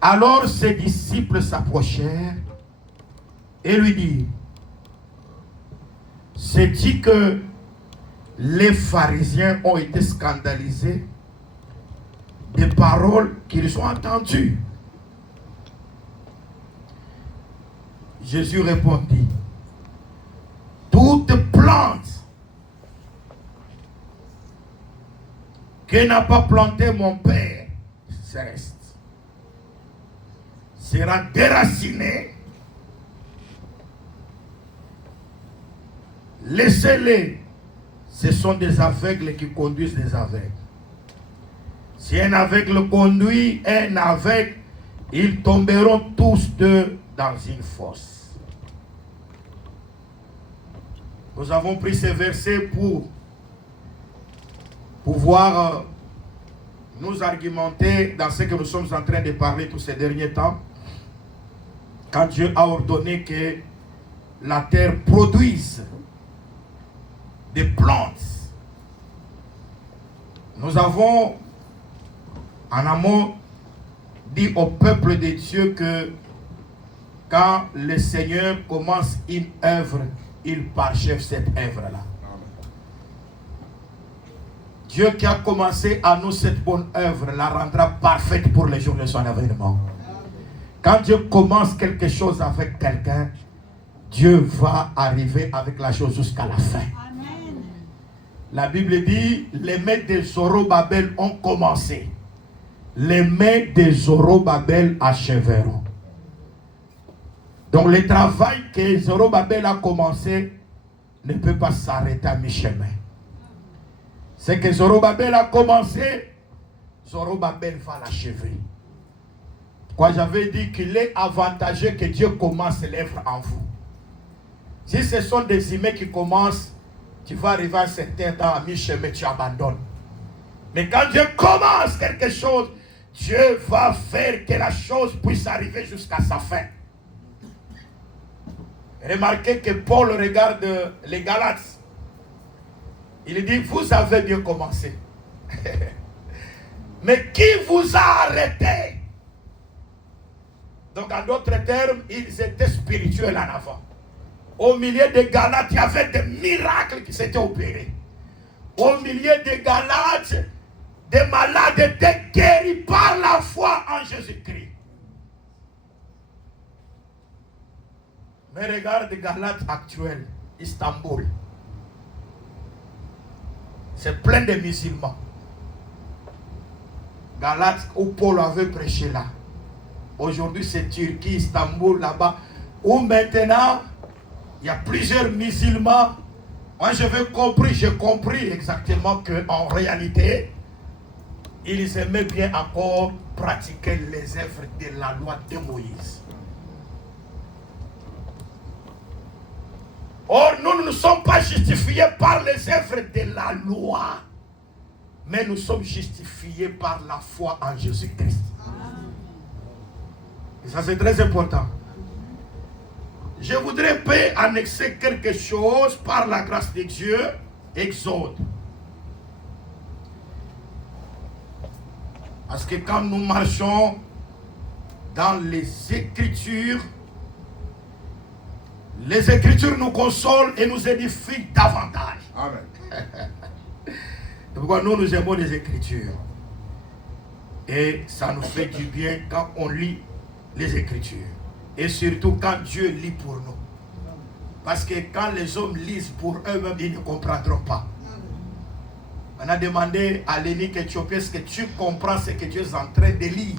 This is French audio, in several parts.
Alors ses disciples s'approchèrent et lui dirent, c'est dit que les pharisiens ont été scandalisés des paroles qu'ils ont entendues. Jésus répondit, toute plante que n'a pas planté mon Père céleste sera déracinée. Laissez-les. Ce sont des aveugles qui conduisent des aveugles. Si un aveugle conduit un aveugle, ils tomberont tous deux dans une fosse. Nous avons pris ces versets pour pouvoir nous argumenter dans ce que nous sommes en train de parler tous ces derniers temps. Quand Dieu a ordonné que la terre produise des plantes, nous avons en amont dit au peuple de Dieu que quand le Seigneur commence une œuvre, il parachève cette œuvre-là. Dieu qui a commencé à nous cette bonne œuvre la rendra parfaite pour les jours de son avènement. Quand Dieu commence quelque chose avec quelqu'un, Dieu va arriver avec la chose jusqu'à la fin. Amen. La Bible dit, les mains de Zorobabel ont commencé. Les mains de Zorobabel achèveront. Donc le travail que Zorobabel a commencé ne peut pas s'arrêter à mi-chemin. Ce que Zorobabel a commencé, Zorobabel va l'achever. Quoi, j'avais dit qu'il est avantageux que Dieu commence l'œuvre en vous. Si ce sont des humains qui commencent, tu vas arriver à un certain temps à mi-chemin, tu abandonnes. Mais quand Dieu commence quelque chose, Dieu va faire que la chose puisse arriver jusqu'à sa fin. Remarquez que Paul regarde les Galates. Il dit, vous avez bien commencé. Mais qui vous a arrêté? Donc en d'autres termes, ils étaient spirituels en avant. Au milieu des Galates, il y avait des miracles qui s'étaient opérés. Au milieu des Galates, des malades étaient guéris par la foi en Jésus-Christ. Mais regarde les Galates actuels, Istanbul. C'est plein de musulmans. Galates où Paul avait prêché là. Aujourd'hui c'est Turquie, Istanbul là-bas. Où maintenant il y a plusieurs musulmans. Moi j'ai compris exactement qu'en réalité, ils aimaient bien encore pratiquer les œuvres de la loi de Moïse. Or, nous ne sommes pas justifiés par les œuvres de la loi, mais nous sommes justifiés par la foi en Jésus-Christ. Et ça, c'est très important. Je voudrais annexer quelque chose par la grâce de Dieu. Exode. Parce que quand nous marchons dans les Écritures nous consolent et nous édifient davantage. Amen. C'est pourquoi nous aimons les Écritures. Et ça nous fait du bien quand on lit les Écritures. Et surtout quand Dieu lit pour nous. Parce que quand les hommes lisent pour eux-mêmes, ils ne comprendront pas. On a demandé à l'énigme éthiopien, est-ce que tu comprends ce que Dieu est en train de lire?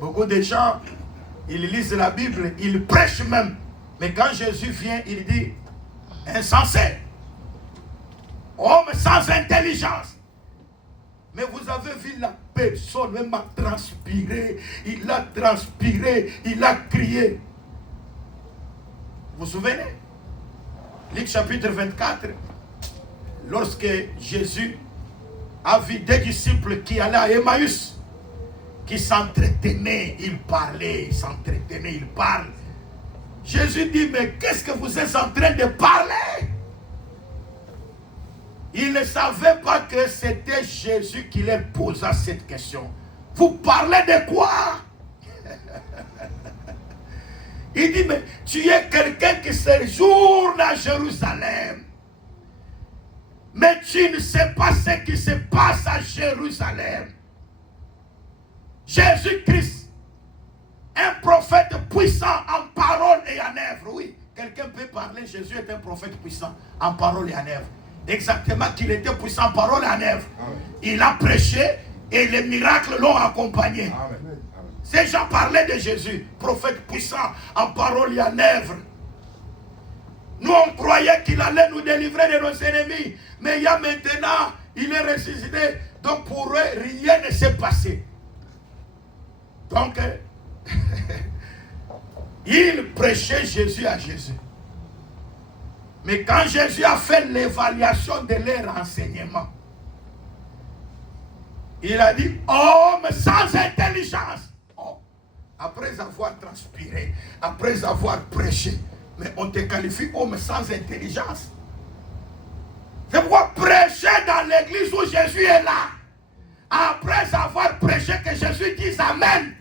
Beaucoup de gens, ils lisent la Bible, ils prêchent même. Mais quand Jésus vient, il dit, insensé, homme sans intelligence. Mais vous avez vu la personne, même a transpiré, il a transpiré, il a crié. Vous vous souvenez? Luc chapitre 24, lorsque Jésus a vu des disciples qui allaient à Emmaüs, qui s'entretenaient, ils parlaient, ils s'entretenaient, ils parlent. Jésus dit, mais qu'est-ce que vous êtes en train de parler? Il ne savait pas que c'était Jésus qui leur posa cette question. Vous parlez de quoi? Il dit, mais tu es quelqu'un qui séjourne à Jérusalem. Mais tu ne sais pas ce qui se passe à Jérusalem. Jésus-Christ, un prophète puissant en parole et en œuvre. Oui, quelqu'un peut parler, Jésus est un prophète puissant en parole et en œuvre. Exactement qu'il était puissant en parole et en œuvre. Il a prêché et les miracles l'ont accompagné. Amen. Ces gens parlaient de Jésus, prophète puissant en parole et en œuvre. Nous on croyait qu'il allait nous délivrer de nos ennemis. Mais il y a maintenant, il est ressuscité. Donc pour eux, rien ne s'est passé. Donc, il prêchait Jésus à Jésus. Mais quand Jésus a fait l'évaluation de leur enseignement, il a dit, homme sans intelligence. Oh, après avoir transpiré, après avoir prêché, mais on te qualifie homme sans intelligence. C'est pourquoi prêcher dans l'église où Jésus est là, après avoir prêché, que Jésus dise Amen.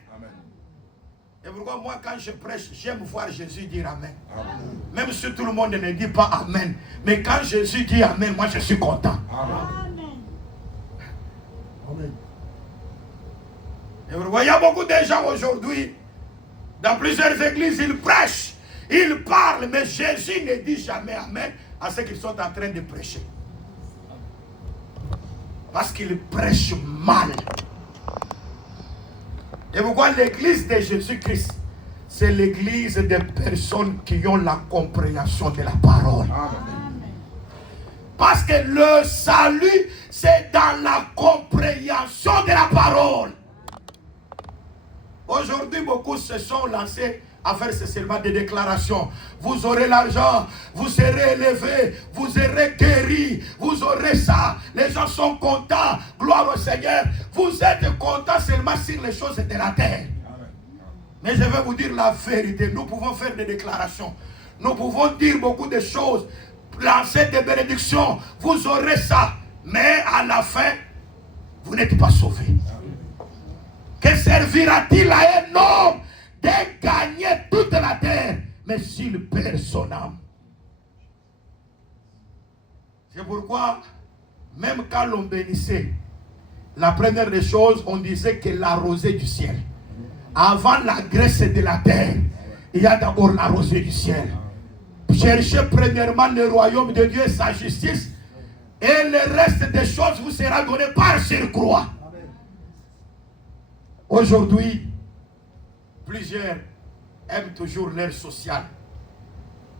Et pourquoi moi quand je prêche, j'aime voir Jésus dire Amen. Amen. Même si tout le monde ne dit pas Amen. Mais quand Jésus dit Amen, moi je suis content. Amen. Amen. Et vous voyez, il y a beaucoup de gens aujourd'hui, dans plusieurs églises, ils prêchent, ils parlent, mais Jésus ne dit jamais Amen à ceux qui sont en train de prêcher. Parce qu'ils prêchent mal. Et pourquoi l'église de Jésus-Christ, c'est l'église des personnes qui ont la compréhension de la parole. Amen. Parce que le salut, c'est dans la compréhension de la parole. Aujourd'hui, beaucoup se sont lancés à faire seulement des déclarations. Vous aurez l'argent, vous serez élevé, vous serez guéri, vous aurez ça. Les gens sont contents, gloire au Seigneur. Vous êtes contents seulement sur les choses de la terre. Mais je vais vous dire la vérité, nous pouvons faire des déclarations. Nous pouvons dire beaucoup de choses, lancer des bénédictions, vous aurez ça. Mais à la fin, vous n'êtes pas sauvés. Que servira-t-il à un homme de gagner toute la terre, mais s'il perd son âme? C'est pourquoi, même quand l'on bénissait, la première des choses, on disait que la rosée du ciel. Avant la graisse de la terre, il y a d'abord la rosée du ciel. Cherchez premièrement le royaume de Dieu et sa justice, et le reste des choses vous sera donné par surcroît. Aujourd'hui, plusieurs aiment toujours l'air social,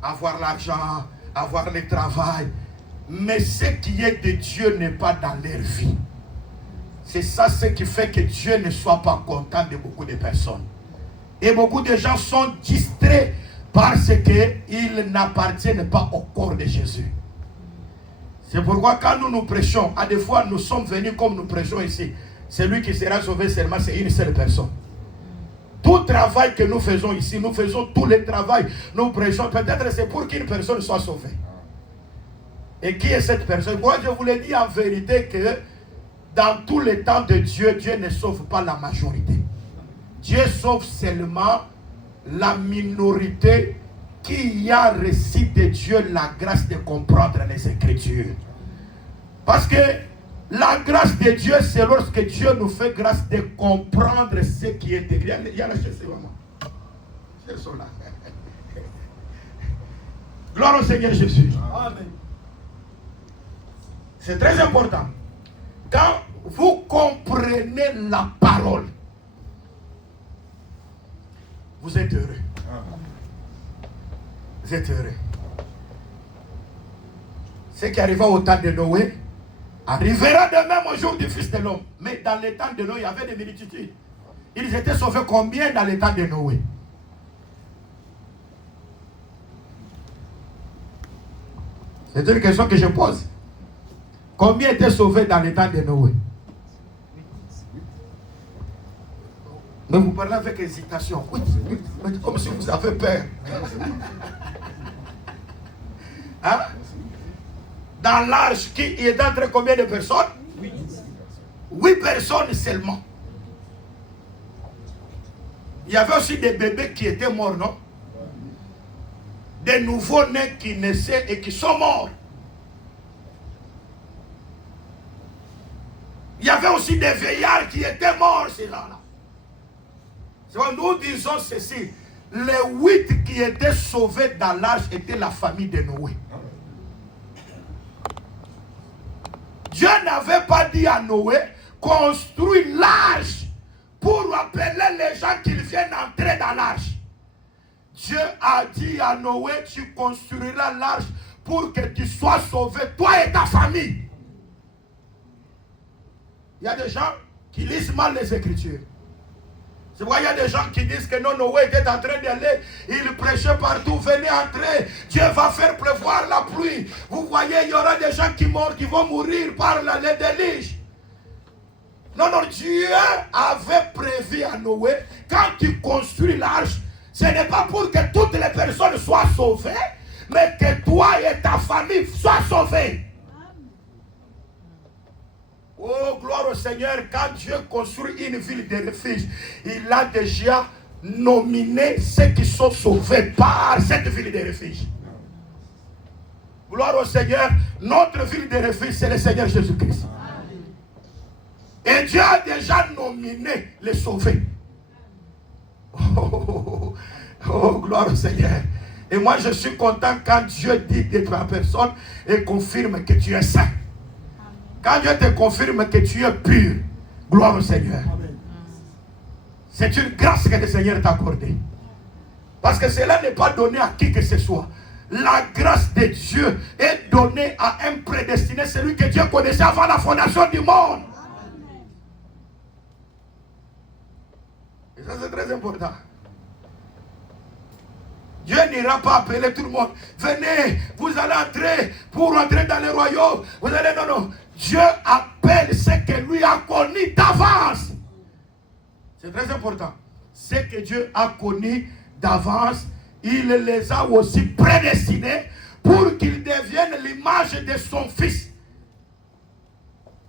avoir l'argent, avoir le travail, mais ce qui est de Dieu n'est pas dans leur vie. C'est ça ce qui fait que Dieu ne soit pas content de beaucoup de personnes. Et beaucoup de gens sont distraits parce qu'ils n'appartiennent pas au corps de Jésus. C'est pourquoi quand nous prêchons, à des fois nous sommes venus comme nous prêchons ici. Celui qui sera sauvé seulement, c'est une seule personne. Tout travail que nous faisons ici, nous faisons tout le travail, nous prêchons. Peut-être c'est pour qu'une personne soit sauvée. Et qui est cette personne? Moi, je vous l'ai dit en vérité que dans tous les temps de Dieu, Dieu ne sauve pas la majorité. Dieu sauve seulement la minorité qui a reçu de Dieu la grâce de comprendre les Écritures. Parce que la grâce de Dieu, c'est lorsque Dieu nous fait grâce de comprendre ce qui est écrit. Il y a la chaise, maman. Elles sont là. Gloire au Seigneur Jésus. Amen. C'est très important. Quand vous comprenez la parole, vous êtes heureux. Vous êtes heureux. Ce qui arriva au temps de Noé arrivera de même au jour du Fils de l'homme. Mais dans le temps de Noé, il y avait des multitudes. Ils étaient sauvés combien dans le temps de Noé? C'est une question que je pose. Combien étaient sauvés dans le temps de Noé? Mais vous parlez avec hésitation. Oui, comme si vous avez peur. Hein? Dans l'arche, qui est entre combien de personnes? 8 personnes seulement. Il y avait aussi des bébés qui étaient morts, non? Des nouveaux-nés qui naissaient et qui sont morts. Il y avait aussi des vieillards qui étaient morts, ces gens-là. Nous disons ceci. Les 8 qui étaient sauvés dans l'arche étaient la famille de Noé. Dieu n'avait pas dit à Noé, construis l'arche pour appeler les gens qu'ils viennent entrer dans l'arche. Dieu a dit à Noé, tu construiras l'arche pour que tu sois sauvé, toi et ta famille. Il y a des gens qui lisent mal les Écritures. C'est pourquoi il y a des gens qui disent que non, Noé était en train d'aller, il prêchait partout, venez entrer, Dieu va faire pleuvoir la pluie. Vous voyez, il y aura des gens qui vont mourir par les déluge. Non, Dieu avait prévu à Noé, quand tu construis l'arche, ce n'est pas pour que toutes les personnes soient sauvées, mais que toi et ta famille soient sauvés. Oh, gloire au Seigneur, quand Dieu construit une ville de refuge, il a déjà nominé ceux qui sont sauvés par cette ville de refuge. Gloire au Seigneur, notre ville de refuge, c'est le Seigneur Jésus-Christ. Et Dieu a déjà nominé les sauvés. Oh, gloire au Seigneur. Et moi, je suis content quand Dieu dit de ta personne et confirme que tu es saint. Quand Dieu te confirme que tu es pur, gloire au Seigneur. C'est une grâce que le Seigneur t'a accordée. Parce que cela n'est pas donné à qui que ce soit. La grâce de Dieu est donnée à un prédestiné, celui que Dieu connaissait avant la fondation du monde. Et ça, c'est très important. Dieu n'ira pas appeler tout le monde. Venez, vous allez entrer pour entrer dans le royaume. Vous allez, non. Dieu appelle ce que lui a connu d'avance. C'est très important. Ce que Dieu a connu d'avance, il les a aussi prédestinés pour qu'ils deviennent l'image de son Fils.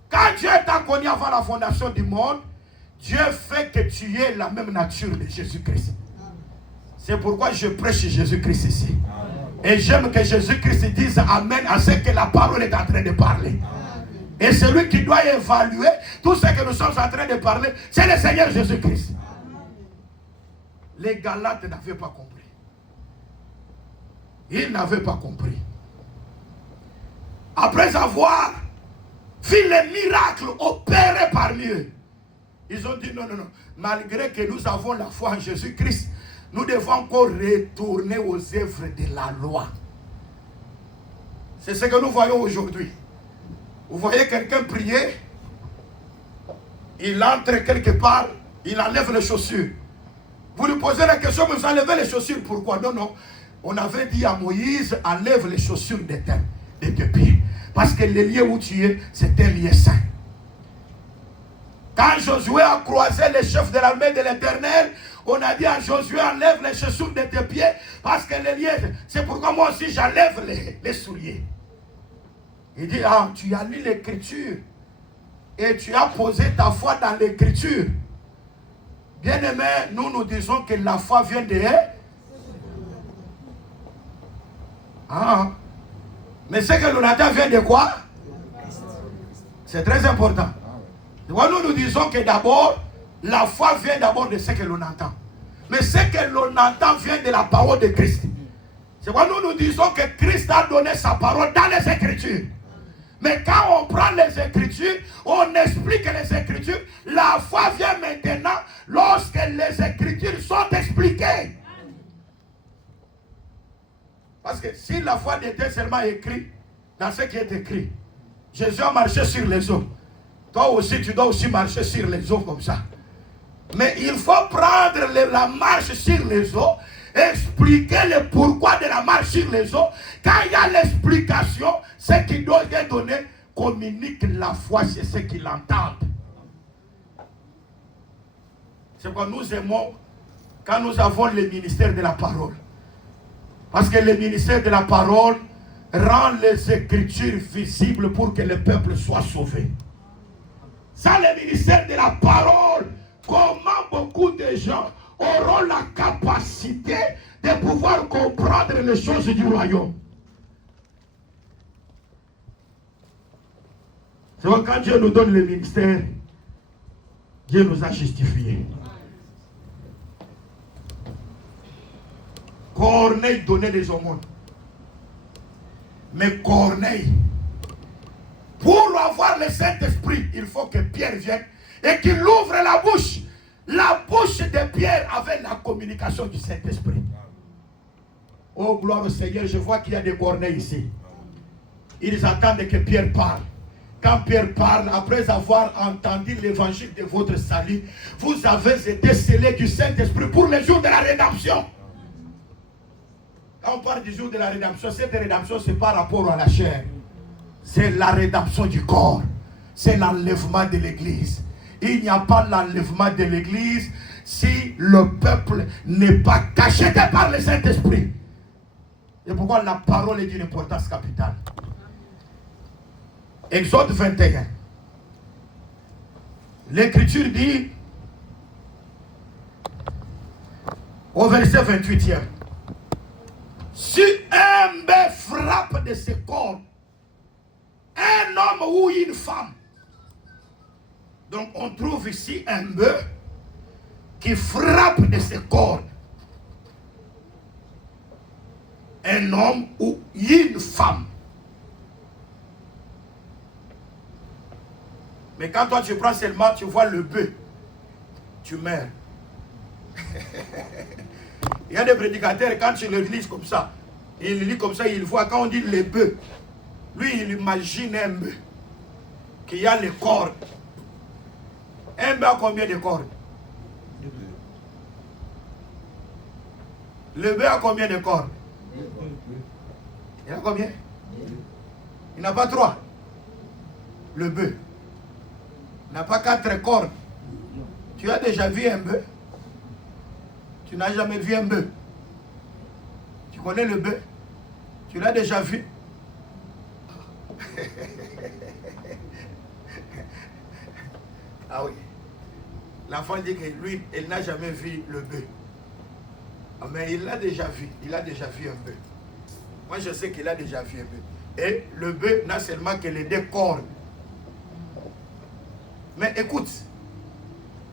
Quand Dieu t'a connu avant la fondation du monde, Dieu fait que tu aies la même nature de Jésus-Christ. C'est pourquoi je prêche Jésus-Christ ici. Et j'aime que Jésus-Christ dise Amen à ce que la parole est en train de parler. Et celui qui doit évaluer tout ce que nous sommes en train de parler, c'est le Seigneur Jésus-Christ. Les Galates n'avaient pas compris. Ils n'avaient pas compris. Après avoir vu les miracles opérés parmi eux, ils ont dit non. Malgré que nous avons la foi en Jésus-Christ, nous devons encore retourner aux œuvres de la loi. C'est ce que nous voyons aujourd'hui. Vous voyez quelqu'un prier, il entre quelque part, il enlève les chaussures. Vous lui posez la question, mais vous enlevez les chaussures, pourquoi? Non. On avait dit à Moïse, enlève les chaussures de tes pieds. Parce que le lieu où tu es, c'est un lieu saint. Quand Josué a croisé les chefs de l'armée de l'Éternel, on a dit à Josué, enlève les chaussures de tes pieds, parce que le lieu, c'est pourquoi moi aussi j'enlève les souliers. Il dit, tu as lu l'écriture et tu as posé ta foi dans l'écriture. Bien aimé, nous disons que la foi vient de... Mais ce que l'on attend vient de quoi? C'est très important. Nous disons que d'abord, la foi vient d'abord de ce que l'on entend. Mais ce que l'on entend vient de la parole de Christ. C'est pourquoi nous disons que Christ a donné sa parole dans les Écritures. Mais quand on prend les Écritures, on explique les Écritures. La foi vient maintenant lorsque les Écritures sont expliquées. Parce que si la foi était seulement écrite dans ce qui est écrit, Jésus a marché sur les eaux. Toi aussi, tu dois aussi marcher sur les eaux comme ça. Mais il faut prendre la marche sur les eaux, expliquer le pourquoi de la marche sur les eaux. Quand il y a l'explication, ce qui doit être donné communique la foi chez ceux qui l'entendent. C'est pourquoi nous aimons quand nous avons le ministère de la parole. Parce que le ministère de la parole rend les Écritures visibles pour que le peuple soit sauvé. Ça, le ministère de la parole, comment beaucoup de gens auront la capacité de pouvoir comprendre les choses du royaume. C'est vrai, quand Dieu nous donne le ministère, Dieu nous a justifiés. Corneille donnait des aumônes. Mais Corneille, pour avoir le Saint-Esprit, il faut que Pierre vienne et qu'il ouvre la bouche. La bouche de Pierre avait la communication du Saint-Esprit. Oh, gloire au Seigneur, je vois qu'il y a des Corneilles ici. Ils attendent que Pierre parle. Quand Pierre parle, après avoir entendu l'évangile de votre salut, vous avez été scellés du Saint-Esprit pour le jour de la rédemption. Quand on parle du jour de la rédemption, cette rédemption, c'est par rapport à la chair. C'est la rédemption du corps. C'est l'enlèvement de l'église. Il n'y a pas l'enlèvement de l'église si le peuple n'est pas cacheté par le Saint-Esprit. Et pourquoi la parole est d'une importance capitale. Exode 21. L'Écriture dit, au verset 28e, si un bœuf frappe de ses cornes un homme ou une femme, donc on trouve ici un bœuf qui frappe de ses cornes un homme ou une femme. Mais quand toi tu prends seulement, tu vois le bœuf, tu meurs. Il y a des prédicateurs, quand tu le lis comme ça, il lit comme ça, il voit, quand on dit le bœuf, lui il imagine un bœuf qui a les cordes. Un bœuf a combien de cordes? Le bœuf a combien de cordes? Il a combien? Il n'a pas 3. Le bœuf n'a pas 4 cordes. Tu as déjà vu un bœuf? Tu n'as jamais vu un bœuf? Tu connais le bœuf? Tu l'as déjà vu? Ah oui. L'enfant dit que lui, il n'a jamais vu le bœuf. Ah, mais il l'a déjà vu. Il a déjà vu un bœuf. Moi, je sais qu'il a déjà vu un bœuf. Et le bœuf n'a seulement que les 2 cornes. Mais écoute,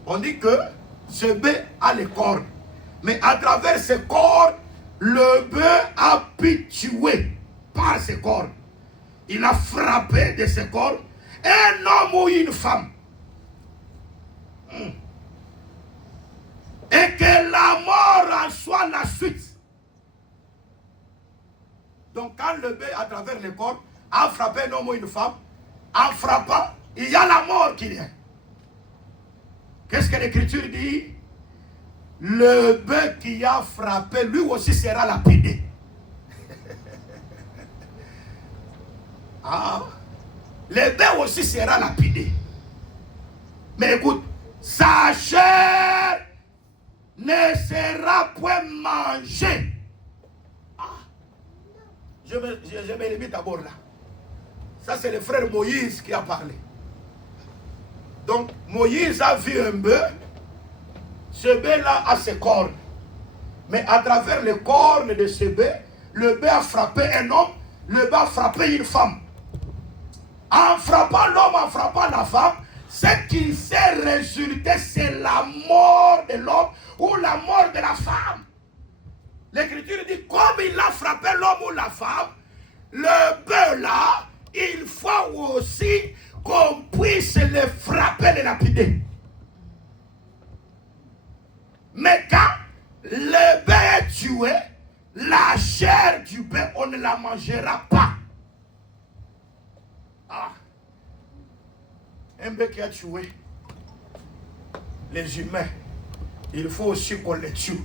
on dit que ce bœuf a les cornes. Mais à travers ces cornes, le bœuf a pu tuer par ses cornes. Il a frappé de ses cornes un homme ou une femme. Et que la mort en soit la suite. Donc quand le bœuf à travers les cornes a frappé un homme ou une femme, en frappant, il y a la mort qui vient. Qu'est-ce que l'Écriture dit? Le bœuf qui a frappé, lui aussi sera lapidé. Ah, le bœuf aussi sera lapidé. Mais écoute, sa chair ne sera point mangée. Ah, je me limite d'abord là. Ça, c'est le frère Moïse qui a parlé. Donc, Moïse a vu un bœuf. Ce bœuf-là a ses cornes. Mais à travers les cornes de ce bœuf, le bœuf a frappé un homme, le bœuf a frappé une femme. En frappant l'homme, en frappant la femme, ce qui s'est résulté, c'est la mort de l'homme ou la mort de la femme. L'Écriture dit, comme il a frappé l'homme ou la femme, le bœuf là, il faut aussi qu'on puisse le frapper, le lapider. Mais quand le bœuf est tué, la chair du bœuf, on ne la mangera pas. Ah. Un bœuf qui a tué les humains, il faut aussi qu'on le tue.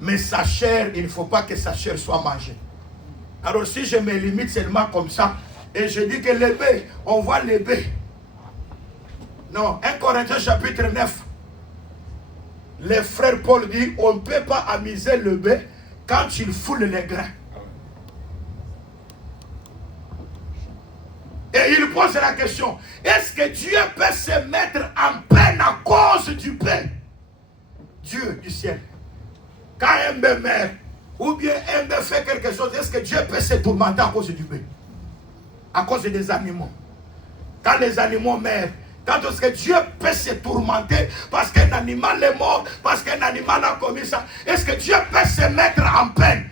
Mais sa chair, il ne faut pas que sa chair soit mangée. Alors si je me limite seulement comme ça, et je dis que les bœufs, on voit les bœufs. Non, 1 Corinthiens chapitre 9. Le frère Paul dit, on ne peut pas amuser le bœuf quand il foule les grains. la question, est-ce que Dieu peut se mettre en peine à cause du pain? Dieu du ciel, quand un bébé meurt, ou bien un bébé fait quelque chose, est-ce que Dieu peut se tourmenter à cause du pain? À cause des animaux. Quand les animaux meurent, quand est-ce que Dieu peut se tourmenter parce qu'un animal est mort, parce qu'un animal a commis ça? Est-ce que Dieu peut se mettre en peine?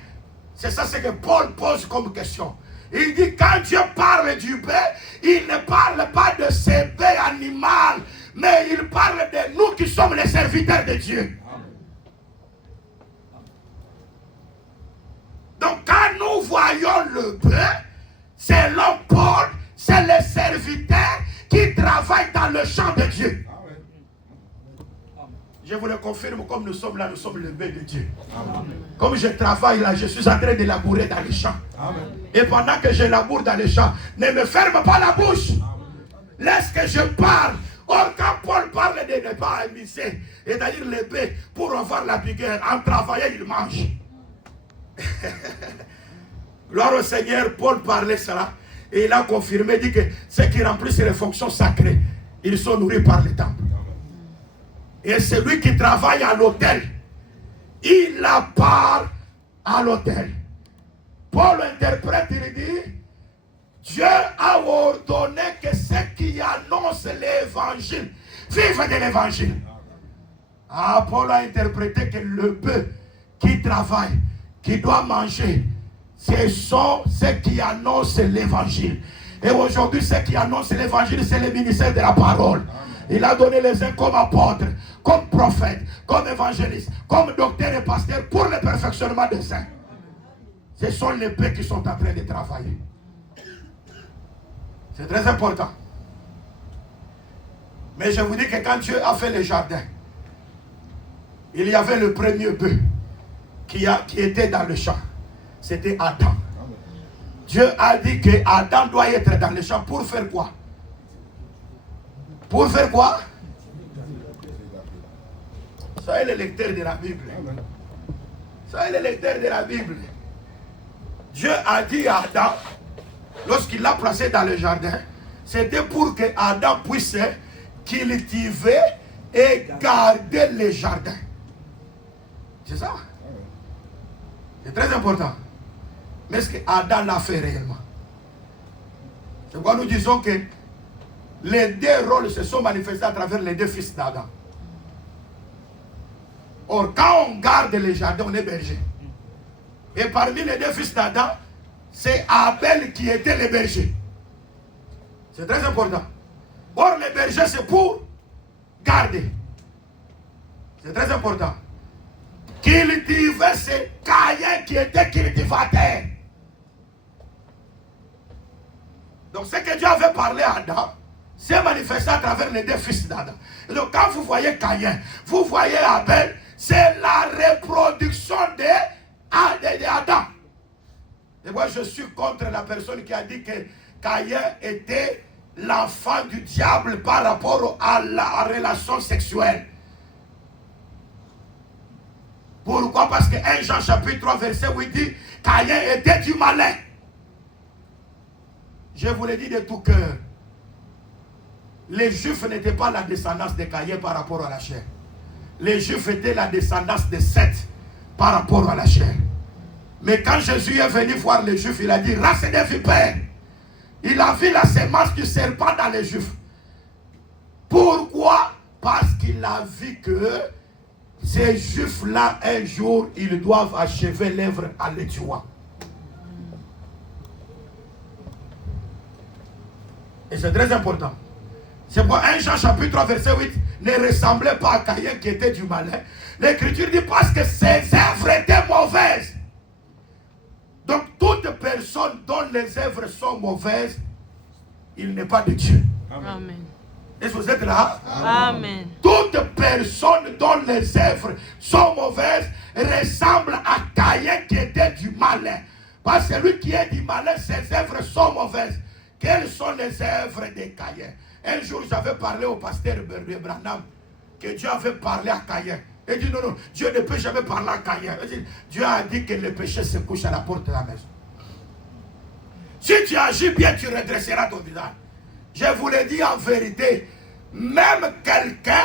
C'est ça ce que Paul pose comme question. Il dit quand Dieu parle du bœuf, il ne parle pas de ce bœuf animal, mais il parle de nous qui sommes les serviteurs de Dieu. Donc quand nous voyons le bœuf, selon Paul, c'est les serviteurs qui travaillent dans le champ de Dieu. Je vous le confirme, comme nous sommes là, nous sommes le bœuf de Dieu. Amen. Comme je travaille là, je suis en train de labourer dans les champs. Amen. Et pendant que je laboure dans les champs, ne me ferme pas la bouche. Amen. Laisse que je parle. Or, quand Paul parle de ne pas émisser, c'est-à-dire le bœuf, pour avoir la vigueur, en travaillant, il mange. Gloire au Seigneur, Paul parlait cela. Et il a confirmé, dit que ceux qui remplissent les fonctions sacrées, ils sont nourris par le temple. Et celui qui travaille à l'autel, il a part à l'autel. Paul interprète, il dit, Dieu a ordonné que ceux qui annoncent l'évangile vivent de l'évangile. Ah, Paul a interprété que le bœuf qui travaille, qui doit manger, ce sont ceux qui annoncent l'évangile. Et aujourd'hui, ceux qui annoncent l'évangile, c'est le ministère de la parole. Il a donné les uns comme apôtres, comme prophètes, comme évangélistes, comme docteurs et pasteurs pour le perfectionnement des saints. Ce sont les bœufs qui sont en train de travailler. C'est très important. Mais je vous dis que quand Dieu a fait le jardin, il y avait le premier bœuf qui était dans le champ. C'était Adam. Dieu a dit que Adam doit être dans le champ pour faire quoi? Pour faire quoi? Soyez le lecteur de la Bible. Soyez le lecteur de la Bible. Dieu a dit à Adam, lorsqu'il l'a placé dans le jardin, c'était pour que Adam puisse cultiver et garder le jardin. C'est ça. C'est très important. Mais est-ce que Adam l'a fait réellement? C'est pourquoi nous disons que les deux rôles se sont manifestés à travers les deux fils d'Adam. Or, quand on garde les jardins, on est berger. Et parmi les deux fils d'Adam, c'est Abel qui était le berger. C'est très important. Or, le berger, c'est pour garder. C'est très important. Cultiver, c'est Caïn qui était cultivateur. Donc, ce que Dieu avait parlé à Adam, c'est manifesté à travers les deux fils d'Adam. Et donc, quand vous voyez Caïn, vous voyez Abel, c'est la reproduction d'Adam. Et moi, je suis contre la personne qui a dit que Caïn était l'enfant du diable par rapport à la relation sexuelle. Pourquoi? Parce que 1 Jean chapitre 3 verset 8 dit Caïn était du malin. Je vous l'ai dit de tout cœur. Les Juifs n'étaient pas la descendance de Caïn par rapport à la chair. Les Juifs étaient la descendance de Seth par rapport à la chair. Mais quand Jésus est venu voir les Juifs, il a dit race des vipères. Il a vu la sémence du serpent dans les Juifs. Pourquoi? Parce qu'il a vu que ces Juifs-là, un jour, ils doivent achever l'œuvre en les tuant. Et c'est très important. C'est pourquoi 1 Jean chapitre 3 verset 8 ne ressemblait pas à Caïn qui était du malin. L'Écriture dit parce que ses œuvres étaient mauvaises. Donc toute personne dont les œuvres sont mauvaises, il n'est pas de Dieu. Amen. Est-ce que vous êtes là? Amen. Toute personne dont les œuvres sont mauvaises ressemble à Caïn qui était du malin. Parce que celui qui est du malin, ses œuvres sont mauvaises. Quelles sont les œuvres de Caïn? Un jour, j'avais parlé au pasteur Branham que Dieu avait parlé à Caïn. Il dit non, Dieu ne peut jamais parler à Caïn. Dieu a dit que le péché se couche à la porte de la maison. Si tu agis bien, tu redresseras ton visage. Je vous le dis en vérité, même quelqu'un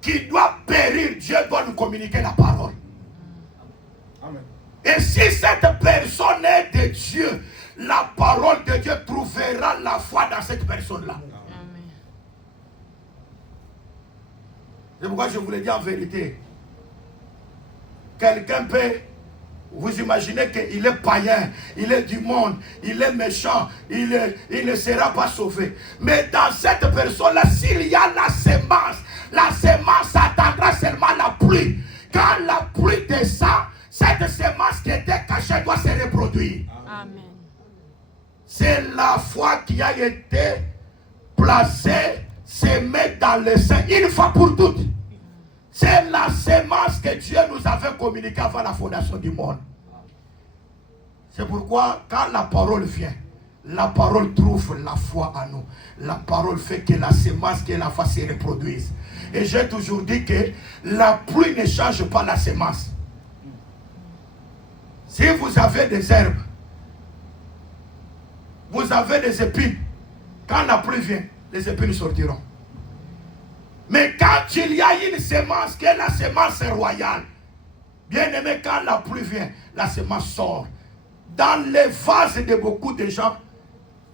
qui doit périr, Dieu doit nous communiquer la parole. Amen. Et si cette personne est de Dieu, la parole de Dieu trouvera la foi dans cette personne-là. C'est pourquoi je vous le dis en vérité. Quelqu'un peut, vous imaginez qu'il est païen, il est du monde, il est méchant, il ne sera pas sauvé. Mais dans cette personne-là, s'il y a la semence attendra seulement la pluie. Quand la pluie descend, cette semence qui était cachée doit se reproduire. Amen. C'est la foi qui a été placée, semée dans le sein, une fois pour toutes. C'est la semence que Dieu nous avait communiquée avant la fondation du monde. C'est pourquoi quand la parole vient, la parole trouve la foi en nous. La parole fait que la semence qui est la foi se reproduise. Et j'ai toujours dit que la pluie ne change pas la semence. Si vous avez des herbes, vous avez des épines, quand la pluie vient, les épines sortiront. Mais quand il y a une semence qui est la semence royale, bien aimé, quand la pluie vient, la semence sort. Dans les vases de beaucoup de gens,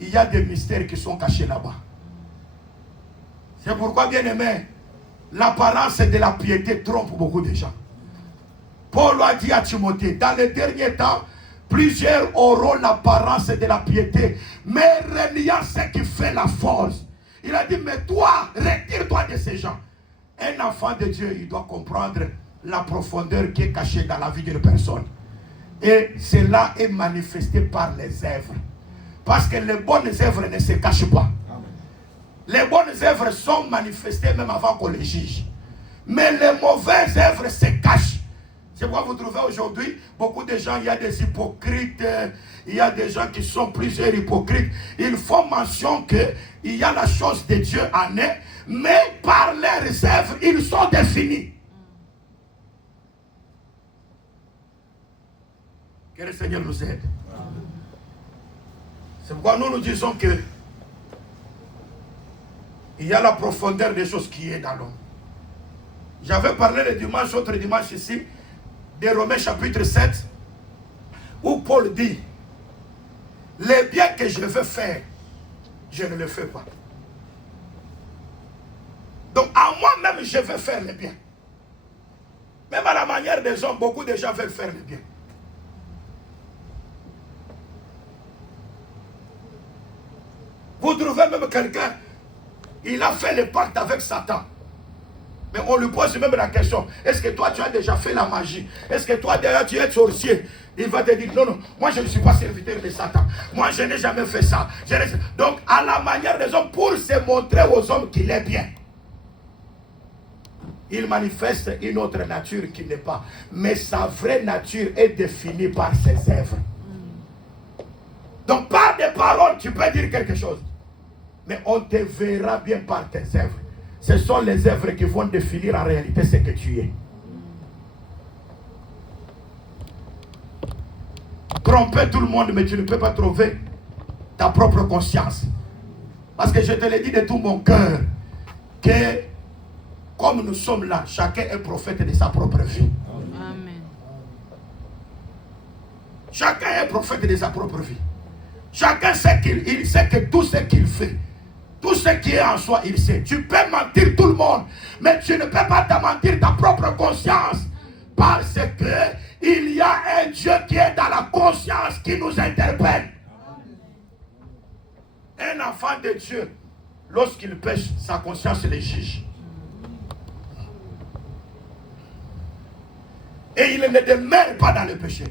il y a des mystères qui sont cachés là-bas. C'est pourquoi, bien aimé, l'apparence de la piété trompe beaucoup de gens. Paul a dit à Timothée, dans les derniers temps, plusieurs auront l'apparence de la piété, mais reniant ce qui fait la force. Il a dit, mais toi, retire-toi de ces gens. Un enfant de Dieu, il doit comprendre la profondeur qui est cachée dans la vie d'une personne. Et cela est manifesté par les œuvres. Parce que les bonnes œuvres ne se cachent pas. Les bonnes œuvres sont manifestées même avant qu'on les juge. Mais les mauvaises œuvres se cachent. C'est pourquoi vous trouvez aujourd'hui beaucoup de gens, il y a des hypocrites, il y a des gens qui sont plusieurs hypocrites. Ils font mention qu'il y a la chose de Dieu en eux, mais par leurs œuvres, ils sont définis. Que le Seigneur nous aide. C'est pourquoi nous nous disons que il y a la profondeur des choses qui est dans l'homme. J'avais parlé le dimanche, autre dimanche ici, de Romains chapitre 7, où Paul dit, les biens que je veux faire, je ne le fais pas. Donc à moi-même, je veux faire le bien. Même à la manière des hommes, beaucoup de gens veulent faire le bien. Vous trouvez même quelqu'un, il a fait le pacte avec Satan. Mais on lui pose même la question, est-ce que toi tu as déjà fait la magie? Est-ce que toi déjà tu es sorcier? Il va te dire, non, non, moi je ne suis pas serviteur de Satan. Moi je n'ai jamais fait ça. Donc à la manière des hommes, pour se montrer aux hommes qu'il est bien, il manifeste une autre nature qui n'est pas. Mais sa vraie nature est définie par ses œuvres. Donc par des paroles, tu peux dire quelque chose. Mais on te verra bien par tes œuvres. Ce sont les œuvres qui vont définir en réalité ce que tu es. Tromper tout le monde, mais tu ne peux pas trouver ta propre conscience. Parce que je te l'ai dit de tout mon cœur, que comme nous sommes là, chacun est prophète de sa propre vie. Amen. Chacun est prophète de sa propre vie. Chacun sait qu'il sait que tout ce qu'il fait, tout ce qui est en soi, il sait. Tu peux mentir tout le monde, mais tu ne peux pas te mentir ta propre conscience. Parce que il y a un Dieu qui est dans la conscience qui nous interpelle. Un enfant de Dieu, lorsqu'il pêche, sa conscience le juge. Et il ne demeure pas dans le péché.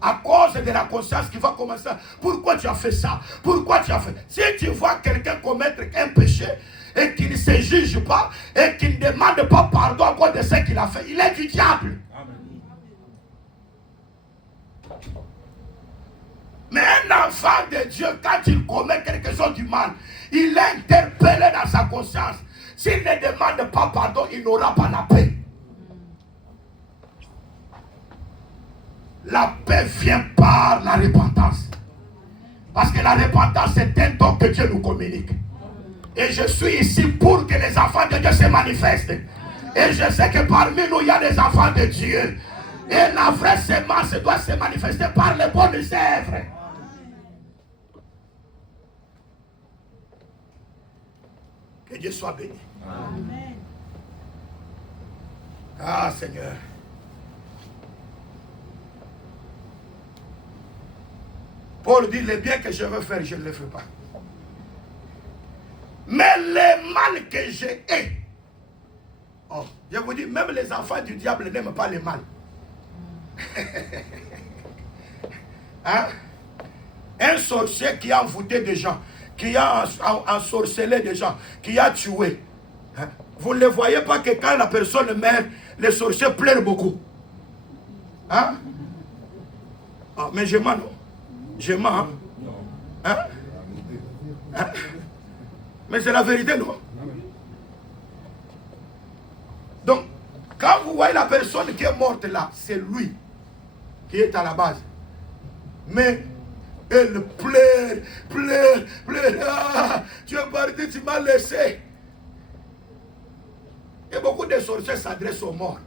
À cause de la conscience qui va commencer. Pourquoi tu as fait ça? Pourquoi tu as fait? Si tu vois quelqu'un commettre un péché et qu'il ne se juge pas et qu'il ne demande pas pardon à cause de ce qu'il a fait, il est du diable. Amen. Mais un enfant de Dieu, quand il commet quelque chose du mal, il est interpellé dans sa conscience. S'il ne demande pas pardon, il n'aura pas la paix. La paix vient par la repentance. Parce que la repentance, c'est un don que Dieu nous communique. Et je suis ici pour que les enfants de Dieu se manifestent. Et je sais que parmi nous, il y a des enfants de Dieu. Et la vraie sémence doit se manifester par les bonnes œuvres. Que Dieu soit béni. Amen. Ah Seigneur. Paul dit, le bien que je veux faire, je ne le fais pas. Mais le mal que j'ai est. Oh, je vous dis, même les enfants du diable n'aiment pas le mal. Hein? Un sorcier qui a envoûté des gens, qui a ensorcelé des gens, qui a tué. Hein? Vous ne voyez pas que quand la personne meurt, les sorciers pleurent beaucoup. Hein? Oh, mais je mens, non? Je mens. Hein? Hein? Mais c'est la vérité, non? Donc, quand vous voyez la personne qui est morte là, c'est lui qui est à la base. Mais elle pleure, pleure, pleure. Ah, tu es parti, tu m'as laissé. Et beaucoup de sorciers s'adressent aux morts.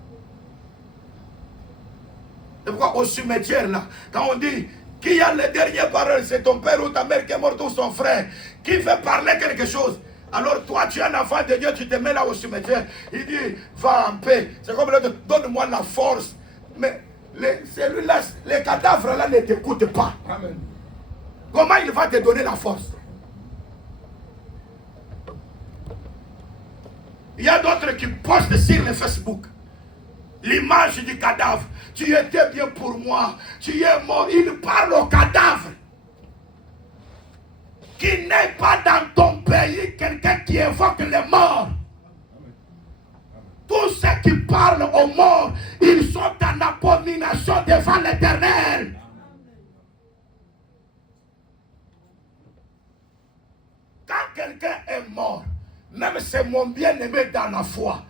C'est pourquoi au cimetière là, quand on dit qui a les dernières paroles, c'est ton père ou ta mère qui est mort ou son frère, qui fait parler quelque chose. Alors toi, tu es un enfant de Dieu, tu te mets là au cimetière. Il dit, va en paix. C'est comme l'autre, donne-moi la force. Mais celui-là, les cadavres là ne t'écoutent pas. Amen. Comment il va te donner la force? Il y a d'autres qui postent sur le Facebook l'image du cadavre. Tu étais bien pour moi, tu es mort. Il parle au cadavre. Qui n'est pas dans ton pays quelqu'un qui évoque les morts. Tous ceux qui parlent aux morts, ils sont en abomination devant l'Éternel. Quand quelqu'un est mort, même c'est mon bien-aimé dans la foi,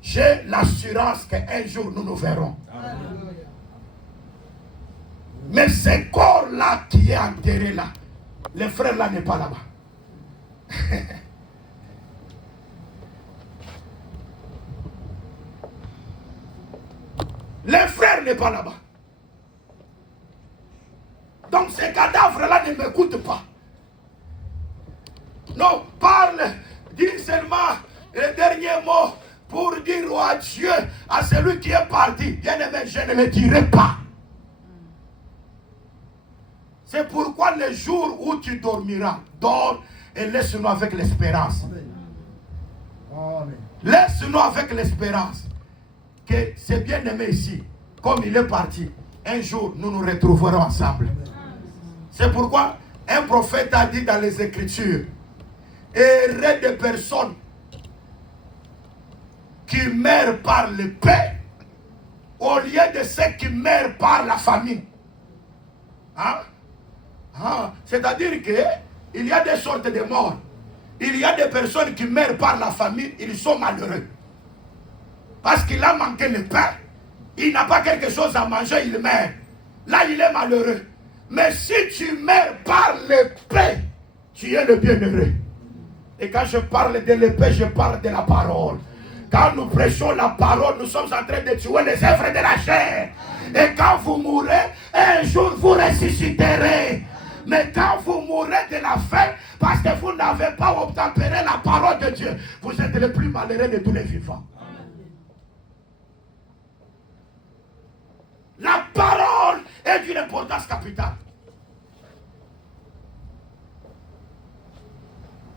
j'ai l'assurance qu'un jour nous nous verrons. Mais ce corps-là qui est enterré là, le frère là n'est pas là-bas. Le frère n'est pas là-bas. Donc ces cadavres-là ne m'écoutent pas. Non, parle, dis seulement les derniers mots pour dire adieu à celui qui est parti. Bien-aimé, je ne le dirai pas. C'est pourquoi le jour où tu dormiras, dors et laisse-nous avec l'espérance. Laisse-nous avec l'espérance que c'est bien-aimé ici, comme il est parti, un jour nous nous retrouverons ensemble. C'est pourquoi un prophète a dit dans les Écritures, heureux des personnes qui meurent par l'épée au lieu de ceux qui meurent par la famine. Hein? C'est-à-dire qu'il y a des sortes de morts. Il y a des personnes qui meurent par la famine, ils sont malheureux. Parce qu'il a manqué le pain, il n'a pas quelque chose à manger, il meurt. Là, il est malheureux. Mais si tu meurs par l'épée, tu es le bienheureux. Et quand je parle de l'épée, je parle de la parole. Quand nous prêchons la parole, nous sommes en train de tuer les œuvres de la chair. Et quand vous mourrez, un jour vous ressusciterez. Mais quand vous mourrez de la faim, parce que vous n'avez pas obtempéré la parole de Dieu, vous êtes le plus malheureux de tous les vivants. La parole est d'une importance capitale.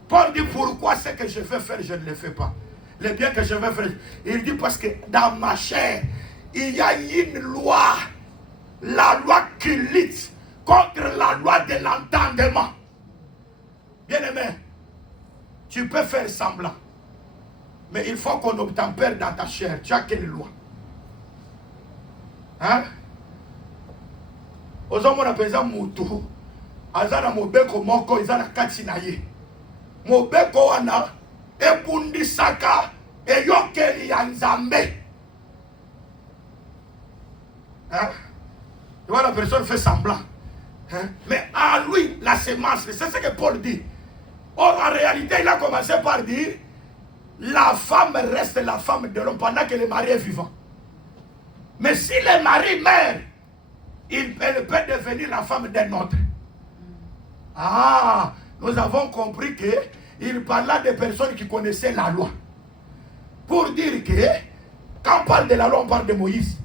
Paul dit pourquoi ce que je veux faire, je ne le fais pas. Le bien que je veux faire, il dit parce que dans ma chair, il y a une loi, la loi qui lutte contre la loi de l'entendement. Bien-aimé, tu peux faire semblant, mais il faut qu'on obtempère dans ta chair. Tu as quelle loi? Hein? Aux hommes on appelle ça moutou. Azana mobeko moko izana katinaye. Mobeko wana ebundi saka eyokeli yanzambe. Hein? Tu vois, la personne fait semblant. Hein? Mais à lui, la sémence, c'est ce que Paul dit. Or, en réalité, il a commencé par dire, la femme reste la femme de l'homme pendant que le mari est vivant. Mais si le mari meurt, elle peut devenir la femme d'un autre. Ah, nous avons compris qu'il parlait des personnes qui connaissaient la loi. Pour dire que, quand on parle de la loi, on parle de Moïse.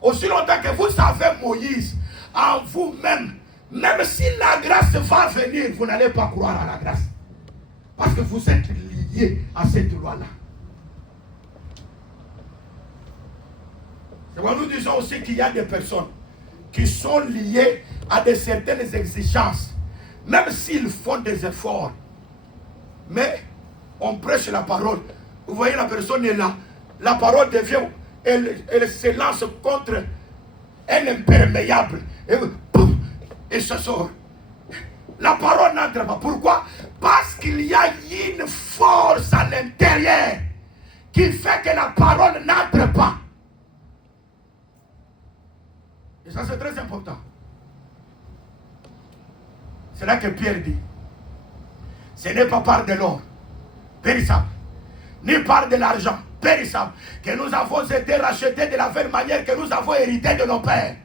Aussi longtemps que vous savez Moïse, en vous-même, même si la grâce va venir, vous n'allez pas croire à la grâce. Parce que vous êtes liés à cette loi-là. C'est pourquoi nous disons aussi qu'il y a des personnes qui sont liées à de certaines exigences, même s'ils font des efforts. Mais on prêche la parole. Vous voyez, la personne est là. La parole devient, elle se lance contre un imperméable. Et boum, et ça sort. La parole n'entre pas. Pourquoi? Parce qu'il y a une force à l'intérieur qui fait que la parole n'entre pas. Et ça, c'est très important. C'est là que Pierre dit, ce n'est pas par de l'or périssable, ni par de l'argent périssable, que nous avons été rachetés de la même manière que nous avons hérité de nos pères.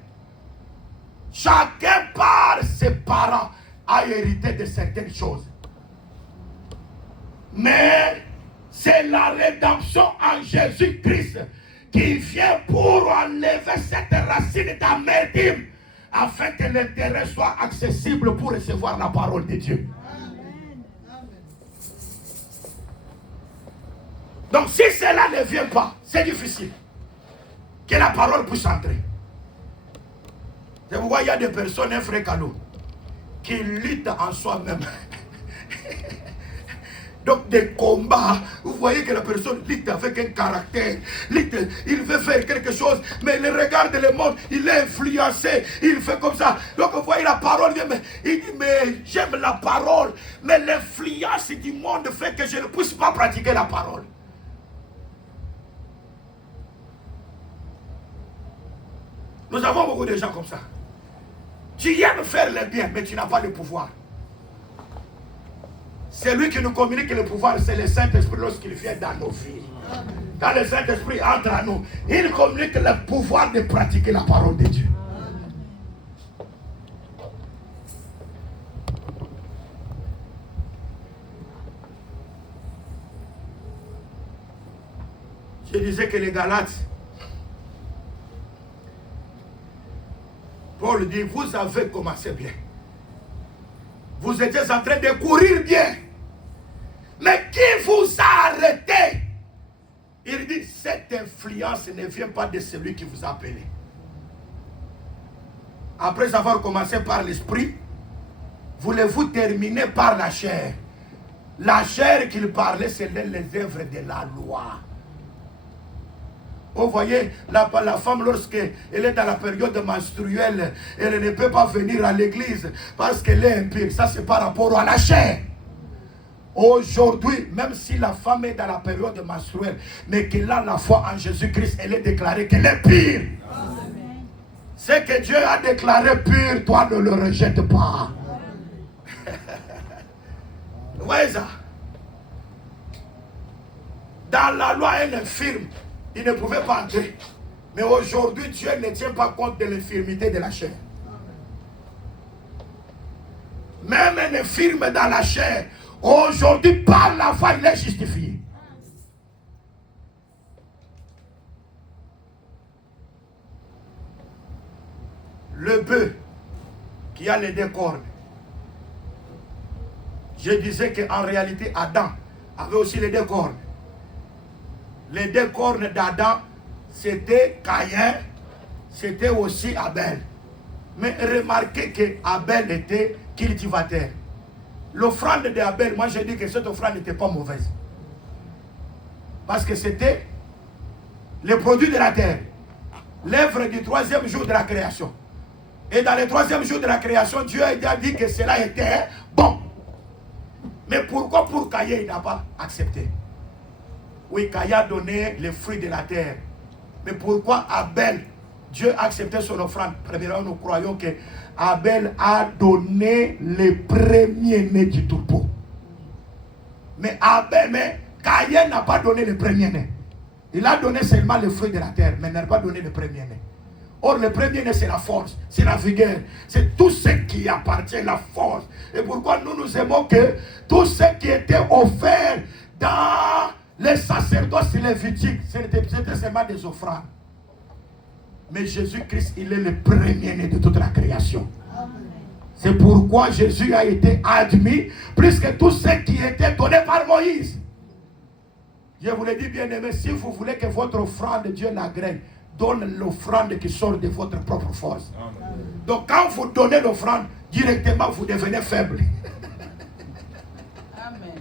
Chacun par ses parents a hérité de certaines choses. Mais c'est la rédemption en Jésus-Christ qui vient pour enlever cette racine d'amertume afin que l'intérêt soit accessible pour recevoir la parole de Dieu. Donc si cela ne vient pas, c'est difficile que la parole puisse entrer. C'est pourquoi il y a des personnes, un frère Kalou, qui luttent en soi-même. Donc des combats, vous voyez que la personne lutte avec un caractère, lutte, il veut faire quelque chose, mais il regarde le monde, il est influencé, il fait comme ça. Donc vous voyez la parole, il dit mais j'aime la parole, mais l'influence du monde fait que je ne puisse pas pratiquer la parole. Nous avons beaucoup de gens comme ça. Tu aimes faire le bien, mais tu n'as pas le pouvoir. C'est lui qui nous communique le pouvoir, c'est le Saint-Esprit lorsqu'il vient dans nos vies. Quand le Saint-Esprit entre en nous, il communique le pouvoir de pratiquer la parole de Dieu. Je disais que les Galates, Paul dit, vous avez commencé bien. Vous étiez en train de courir bien. Mais qui vous a arrêté? Il dit, cette influence ne vient pas de celui qui vous a appelé. Après avoir commencé par l'esprit, voulez-vous terminer par la chair? La chair qu'il parlait, c'est les œuvres de la loi. Vous voyez, la femme, lorsqu'elle est dans la période menstruelle, elle ne peut pas venir à l'église parce qu'elle est impure. Ça, c'est par rapport à la chair. Aujourd'hui, même si la femme est dans la période menstruelle, mais qu'elle a la foi en Jésus-Christ, elle est déclarée qu'elle est pure. Ce que Dieu a déclaré pur, toi ne le rejette pas. Vous voyez ça? Dans la loi, elle est infirme. Il ne pouvait pas entrer. Mais aujourd'hui, Dieu ne tient pas compte de l'infirmité de la chair. Même un infirme dans la chair, aujourd'hui, par la foi, il est justifié. Le bœuf qui a les deux cornes. Je disais qu'en réalité, Adam avait aussi les deux cornes. Les deux cornes d'Adam, c'était Caïn, c'était aussi Abel. Mais remarquez que Abel était cultivateur. L'offrande d'Abel, moi je dis que cette offrande n'était pas mauvaise. Parce que c'était le produit de la terre. L'œuvre du troisième jour de la création. Et dans le troisième jour de la création, Dieu a dit que cela était bon. Mais pourquoi pour Caïn il n'a pas accepté? Oui, Caïn a donné les fruits de la terre. Mais pourquoi Abel, Dieu a accepté son offrande? Premièrement, nous croyons que Abel a donné les premiers-nés du troupeau. Mais Caïn n'a pas donné le premier-né. Il a donné seulement le fruit de la terre, mais n'a pas donné le premier-né. Or, le premier-né, c'est la force, c'est la vigueur, c'est tout ce qui appartient, la force. Et pourquoi nous aimons que tout ce qui était offert dans les sacerdoces lévitiques, c'était seulement des offrandes. Mais Jésus-Christ, il est le premier-né de toute la création. C'est pourquoi Jésus a été admis plus que tout ce qui était donné par Moïse. Je vous le dis bien aimé, si vous voulez que votre offrande, Dieu l'agrée, donne l'offrande qui sort de votre propre force. Amen. Donc quand vous donnez l'offrande, directement vous devenez faible. Amen.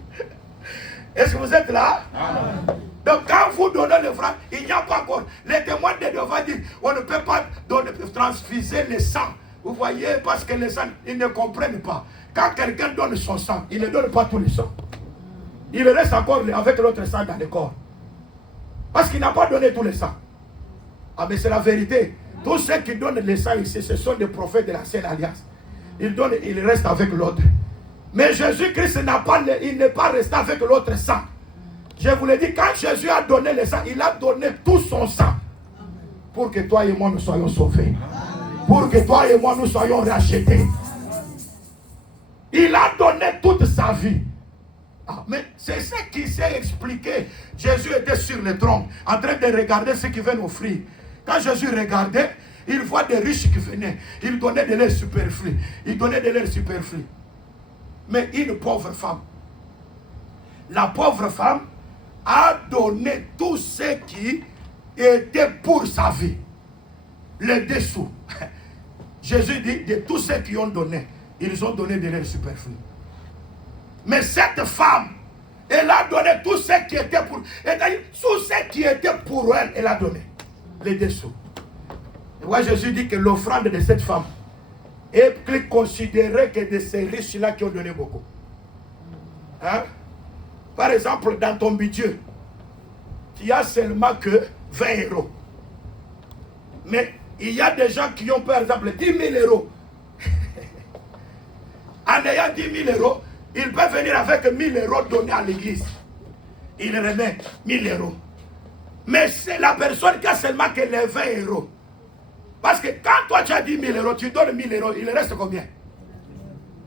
Est-ce que vous êtes là? Amen. Donc quand vous donnez l'offrande, il n'y a pas encore. Les témoins de Jéhovah disent, on ne peut pas transfuser le sang. Vous voyez, parce que les sang, ils ne comprennent pas. Quand quelqu'un donne son sang, il ne donne pas tout le sang. Il reste encore avec l'autre sang dans le corps. Parce qu'il n'a pas donné tout le sang. Ah mais c'est la vérité. Tous ceux qui donnent le sang ici, ce sont des prophètes de la Sainte Alliance. Ils donnent, ils restent avec l'autre. Mais Jésus-Christ il n'est pas resté avec l'autre sang. Je vous l'ai dit, quand Jésus a donné le sang, il a donné tout son sang. Pour que toi et moi nous soyons sauvés. Pour que toi et moi nous soyons rachetés. Il a donné toute sa vie. Ah, mais c'est ce qui s'est expliqué. Jésus était sur le trône, en train de regarder ce qu'ils veulent offrir. Quand Jésus regardait, il voit des riches qui venaient. Il donnait de l'air superflu. Il donnait de l'air superflu. Mais une pauvre femme. La pauvre femme a donné tout ce qui était pour sa vie. Les dessous. Jésus dit, de tous ceux qui ont donné, ils ont donné de l'air superflu. Mais cette femme, elle a donné tout ce qui était pour elle. Tout ce qui était pour elle, elle a donné. Les dessous. Et moi, Jésus dit que l'offrande de cette femme est plus considérée que de ces riches-là qui ont donné beaucoup. Hein? Par exemple, dans ton budget, tu as seulement que 20 euros. Mais il y a des gens qui ont, par exemple, 10 000 euros. En ayant 10 000 euros, ils peuvent venir avec 1 000 euros donnés à l'église. Il remet 1 000 euros. Mais c'est la personne qui a seulement que les 20 euros. Parce que quand toi tu as 10 000 euros, tu donnes 1 000 euros, il reste combien?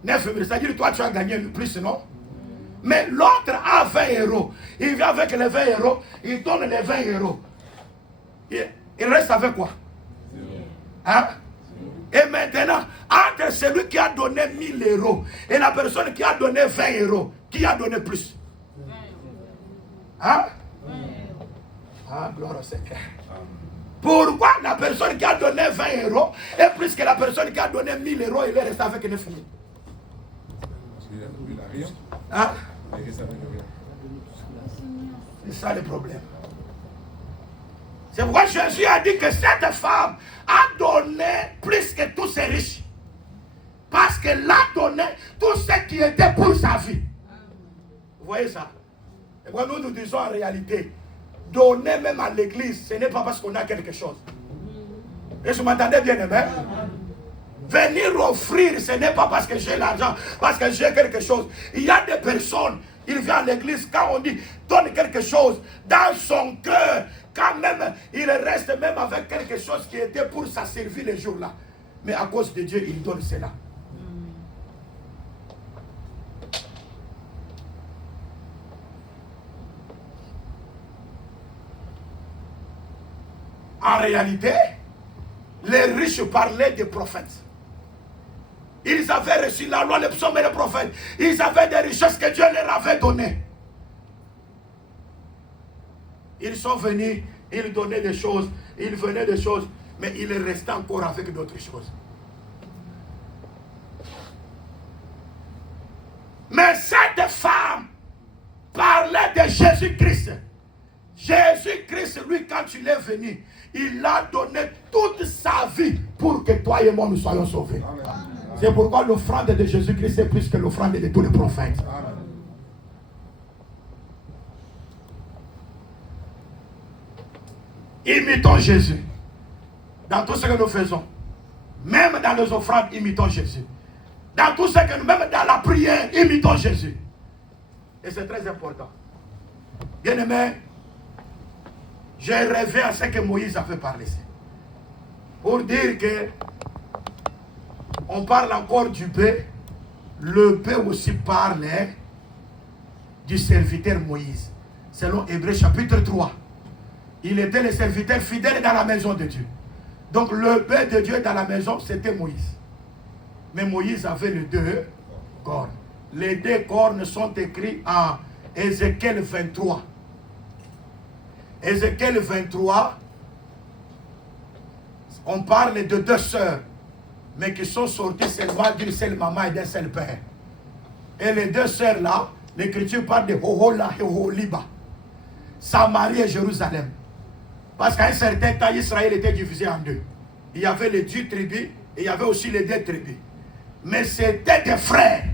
9 000. C'est-à-dire que toi tu as gagné le plus, non? Mais l'autre a 20 euros. Il vient avec les 20 euros, il donne les 20 euros. Il reste avec quoi? Hein? Et maintenant, entre celui qui a donné 1 000 euros et la personne qui a donné 20 euros, qui a donné plus? Hein? Ah, gloire au Seigneur. Pourquoi la personne qui a donné 20 euros est plus que la personne qui a donné 1 000 euros, il est resté avec 9 000? Hein? C'est ça le problème. C'est pourquoi Jésus a dit que cette femme a donné plus que tous ces riches. Parce qu'elle a donné tout ce qui était pour sa vie. Vous voyez ça? Et moi, nous disons en réalité, donner même à l'église, ce n'est pas parce qu'on a quelque chose. Et je m'entendais bien aimé? Venir offrir, ce n'est pas parce que j'ai l'argent, parce que j'ai quelque chose. Il y a des personnes, ils viennent à l'église, quand on dit donne quelque chose dans son cœur, quand même, il reste même avec quelque chose qui était pour sa servir les jours-là. Mais à cause de Dieu, il donne cela. En réalité, les riches parlaient des prophètes. Ils avaient reçu la loi, les psaumes et les prophètes. Ils avaient des richesses que Dieu leur avait données. Ils sont venus, ils donnaient des choses, ils venaient des choses, mais ils restaient encore avec d'autres choses. Mais cette femme parlait de Jésus-Christ. Jésus-Christ, lui, quand il est venu, il a donné toute sa vie pour que toi et moi nous soyons sauvés. C'est pourquoi l'offrande de Jésus-Christ est plus que l'offrande de tous les prophètes. Imitons Jésus dans tout ce que nous faisons. Même dans nos offrandes, imitons Jésus. Dans tout ce que nous, même dans la prière, imitons Jésus. Et c'est très important. Bien aimé, j'ai rêvé à ce que Moïse avait parlé. Pour dire que on parle encore du paix. Le paix aussi parle du serviteur Moïse. Selon Hébreux chapitre 3. Il était le serviteur fidèle dans la maison de Dieu. Donc le paix de Dieu dans la maison, c'était Moïse. Mais Moïse avait les deux cornes. Les deux cornes sont écrits en Ézéchiel 23. Ézéchiel 23, on parle de deux sœurs, mais qui sont sorties seulement d'une seule maman et d'un seul père. Et les deux sœurs là, l'écriture parle de Hohola et Holiba, Samarie et Jérusalem. Parce qu'à un certain temps, Israël était divisé en deux. Il y avait les 10 tribus et il y avait aussi les 2 tribus. Mais c'était des frères.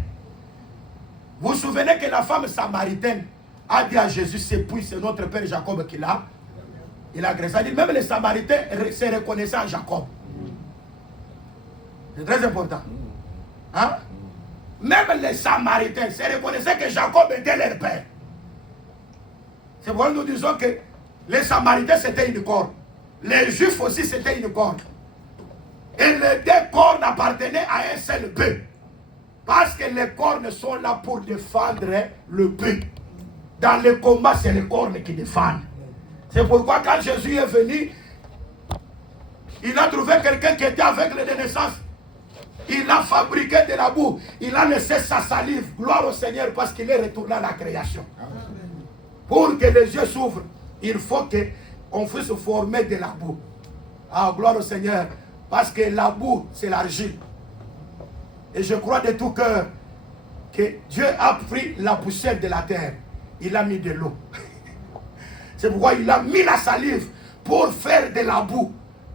Vous vous souvenez que la femme samaritaine a dit à Jésus, c'est notre père Jacob qui l'a. Il a agressé. Il dit, même les Samaritains se reconnaissaient en Jacob. C'est très important. Hein? Même les Samaritains se reconnaissaient que Jacob était leur père. C'est pourquoi nous disons que les Samaritains c'était une corne. Les Juifs aussi c'était une corne. Et les 2 cornes appartenaient à un seul but. Parce que les cornes sont là pour défendre le but. Dans le combat, c'est les cornes qui défendent. C'est pourquoi quand Jésus est venu, il a trouvé quelqu'un qui était aveugle de naissance. Il a fabriqué de la boue. Il a laissé sa salive. Gloire au Seigneur parce qu'il est retourné à la création. Pour que les yeux s'ouvrent, il faut qu'on puisse former de la boue. Ah, gloire au Seigneur. Parce que la boue, c'est l'argile. Et je crois de tout cœur que Dieu a pris la poussière de la terre. Il a mis de l'eau. C'est pourquoi il a mis la salive pour faire de la boue.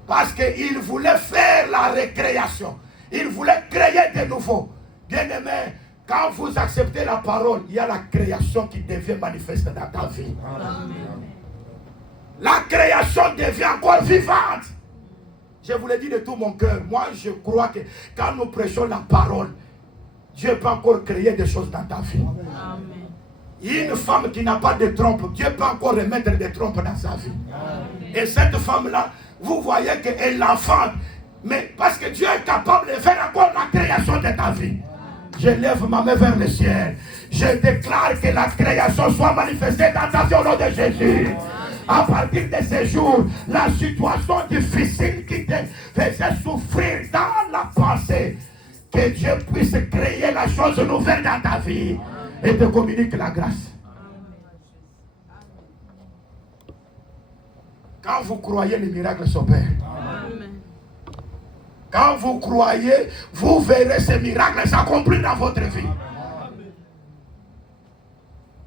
Parce qu'il voulait faire la récréation. Il voulait créer de nouveau. Bien-aimé, quand vous acceptez la parole, il y a la création qui devient manifeste dans ta vie. Amen. La création devient encore vivante. Je vous le dis de tout mon cœur. Moi, je crois que quand nous prêchons la parole, Dieu peut encore créer des choses dans ta vie. Amen. Une femme qui n'a pas de trompe, Dieu peut encore remettre des trompes dans sa vie. Amen. Et cette femme-là, vous voyez qu'elle l'enfante. Mais parce que Dieu est capable de faire encore la création de ta vie. Je lève ma main vers le ciel. Je déclare que la création soit manifestée dans ta vie au nom de Jésus. À partir de ce jour, la situation difficile qui te faisait souffrir dans la pensée, que Dieu puisse créer la chose nouvelle dans ta vie et te communique la grâce. Quand vous croyez, les miracles s'opèrent. Quand vous croyez, vous verrez ces miracles s'accomplir dans votre vie.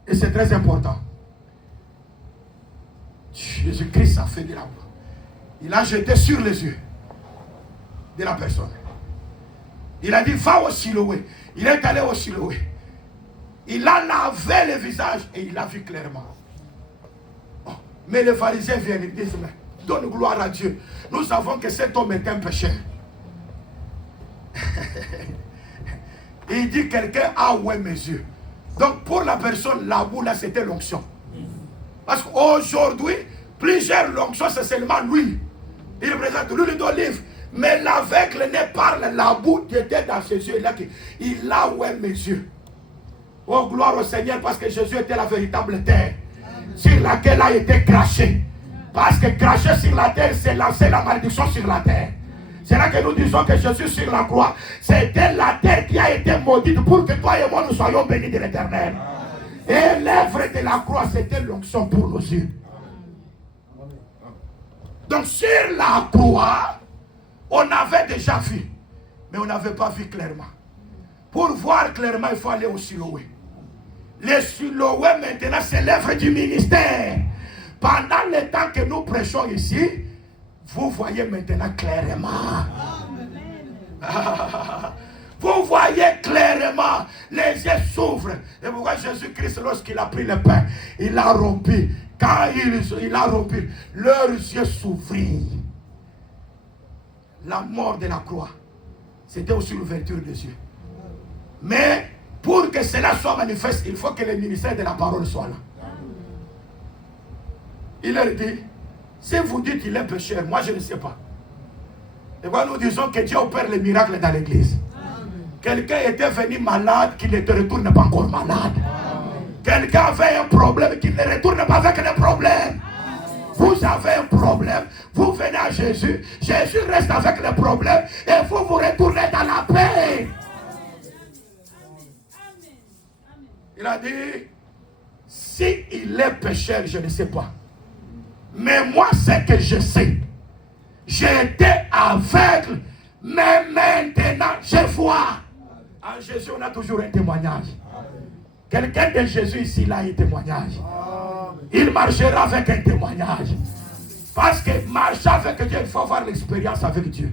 Et c'est très important. Jésus-Christ a fait de la boue. Il a jeté sur les yeux de la personne. Il a dit, va au Siloé. Il est allé au Siloé. Il a lavé le visage et il a vu clairement. Oh, mais les pharisiens viennent et disent, donne gloire à Dieu. Nous savons que cet homme est un pécheur. Il dit, quelqu'un a oué mes yeux. Donc pour la personne, la boue là, c'était l'onction. Parce qu'aujourd'hui, plusieurs l'onction, c'est seulement l'huile. Il représente l'huile d'olive. Mais l'aveugle ne parle, la boue qui était dans ses yeux. Là, il a oué mes yeux. Oh, gloire au Seigneur, parce que Jésus était la véritable terre sur laquelle a été craché. Parce que cracher sur la terre, c'est lancer la malédiction sur la terre. C'est là que nous disons que Jésus sur la croix, c'était la terre qui a été maudite pour que toi et moi nous soyons bénis de l'Éternel. Et l'œuvre de la croix, c'était l'onction pour nos yeux. Donc sur la croix, on avait déjà vu, mais on n'avait pas vu clairement. Pour voir clairement, il faut aller au Siloé. Le Siloé maintenant, c'est l'œuvre du ministère. Pendant le temps que nous prêchons ici, vous voyez maintenant clairement. Vous voyez clairement, les yeux s'ouvrent. Et pourquoi Jésus-Christ, lorsqu'il a pris le pain, il a rompu. Quand il a rompu, leurs yeux s'ouvrirent. La mort de la croix, c'était aussi l'ouverture des yeux. Mais Pour que cela soit manifeste, il faut que le ministère de la parole soit là. Il leur dit, si vous dites qu'il est pécheur, moi je ne sais pas. Et voilà, nous disons que Dieu opère les miracles dans l'église. Quelqu'un était venu malade, qui ne te retourne pas encore malade. Quelqu'un avait un problème, qui ne retourne pas avec le problème. Vous avez un problème, vous venez à Jésus, Jésus reste avec le problème et vous vous retournez dans la paix. Il a dit, si il est pécheur, je ne sais pas. Mais moi, ce que je sais, j'étais aveugle, mais maintenant je vois. En Jésus, on a toujours un témoignage. Quelqu'un de Jésus ici, là, a un témoignage. Il marchera avec un témoignage. Parce que marcher avec Dieu, il faut avoir l'expérience avec Dieu.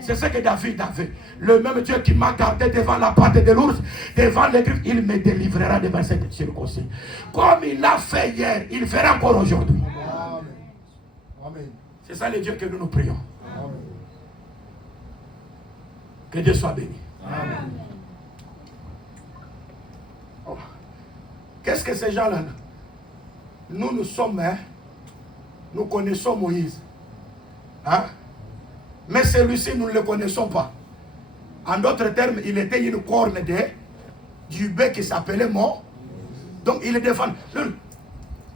C'est ce que David avait. Le même Dieu qui m'a gardé devant la patte de l'ours, devant les griffes, il me délivrera devant cette circonstance. Comme il l'a fait hier, il fera encore aujourd'hui. C'est ça le Dieu que nous prions. Que Dieu soit béni. Amen. Oh. Qu'est-ce que ces gens-là? Nous sommes, nous connaissons Moïse. Hein? Mais celui-ci, nous ne le connaissons pas. En d'autres termes, il était une corne du bœuf qui s'appelait mort. Donc il est défendu.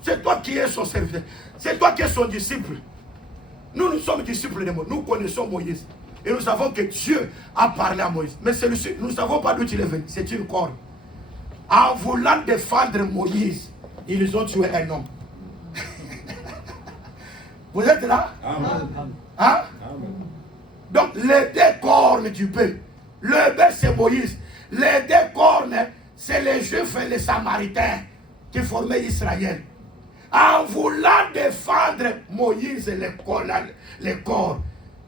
C'est toi qui es son serviteur. C'est toi qui es son disciple. Nous sommes disciples de Moïse. Nous connaissons Moïse. Et nous savons que Dieu a parlé à Moïse. Mais celui-ci, nous ne savons pas d'où il est venu. C'est une corne. En voulant défendre Moïse, ils ont tué un homme. Vous êtes là? Amen. Hein? Amen. Donc, les deux cornes du bœuf. Le bœuf, c'est Moïse. Les deux cornes, c'est les Juifs et les Samaritains qui formaient Israël. En voulant défendre Moïse et les corps,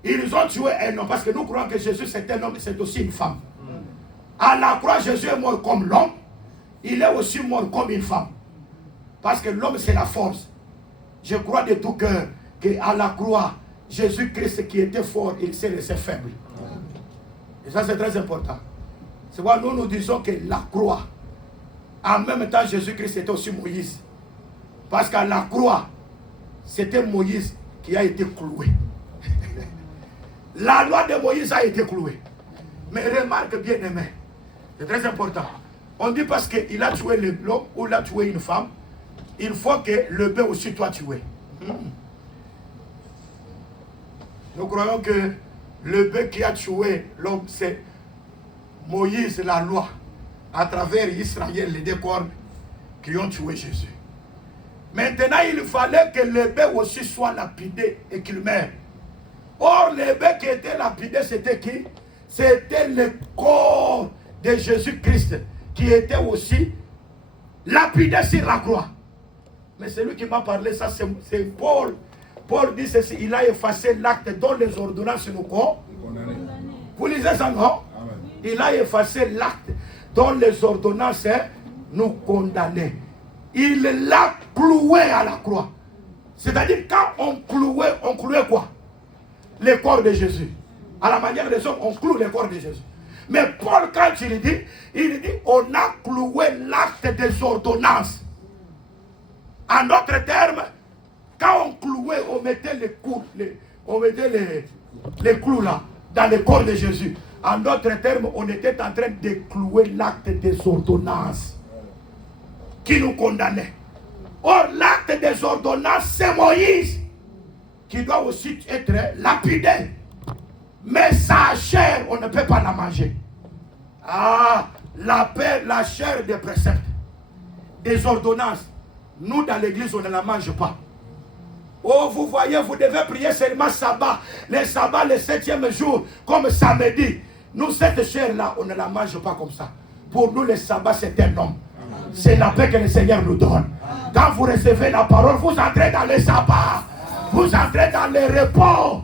ils ont tué un homme. Parce que nous croyons que Jésus, c'est un homme, c'est aussi une femme. À la croix, Jésus est mort comme l'homme. Il est aussi mort comme une femme. Parce que l'homme, c'est la force. Je crois de tout cœur qu'à la croix, Jésus-Christ qui était fort, il s'est laissé faible. Et ça, c'est très important. C'est pourquoi nous disons que la croix, en même temps, Jésus-Christ était aussi Moïse. Parce qu'à la croix, c'était Moïse qui a été cloué. La loi de Moïse a été clouée. Mais remarque bien aimé, c'est très important. On dit parce qu'il a tué l'homme ou il a tué une femme, il faut que le bœuf aussi soit tué. Nous croyons que le bœuf qui a tué l'homme, c'est Moïse, la loi, à travers Israël, les deux cornes qui ont tué Jésus. Maintenant, il fallait que le bœuf aussi soit lapidé et qu'il meure. Or, le bœuf qui était lapidé, c'était qui? C'était le corps de Jésus-Christ qui était aussi lapidé sur la croix. Mais celui qui m'a parlé, ça c'est Paul. Paul dit ceci, il a effacé l'acte dont les ordonnances nous condamnent. Vous lisez ça, non? Amen. Il a effacé l'acte dont les ordonnances nous condamnaient. Il l'a cloué à la croix. C'est-à-dire quand on clouait quoi? Le corps de Jésus. À la manière des hommes, on cloue le corps de Jésus. Mais Paul, quand il dit on a cloué l'acte des ordonnances. En d'autres termes, quand on clouait, on mettait les clous là, dans le corps de Jésus. En d'autres termes, on était en train de clouer l'acte des ordonnances qui nous condamnait. Or, l'acte des ordonnances, c'est Moïse qui doit aussi être lapidé. Mais sa chair, on ne peut pas la manger. Ah, la chair des préceptes, des ordonnances. Nous, dans l'église, on ne la mange pas. Oh, vous voyez, vous devez prier seulement sabbat. Le sabbat, le 7e jour, comme samedi. Nous, cette chair-là, on ne la mange pas comme ça. Pour nous, le sabbat, c'est un homme. C'est la paix que le Seigneur nous donne. Quand vous recevez la parole, vous entrez dans le sabbat. Vous entrez dans le repos.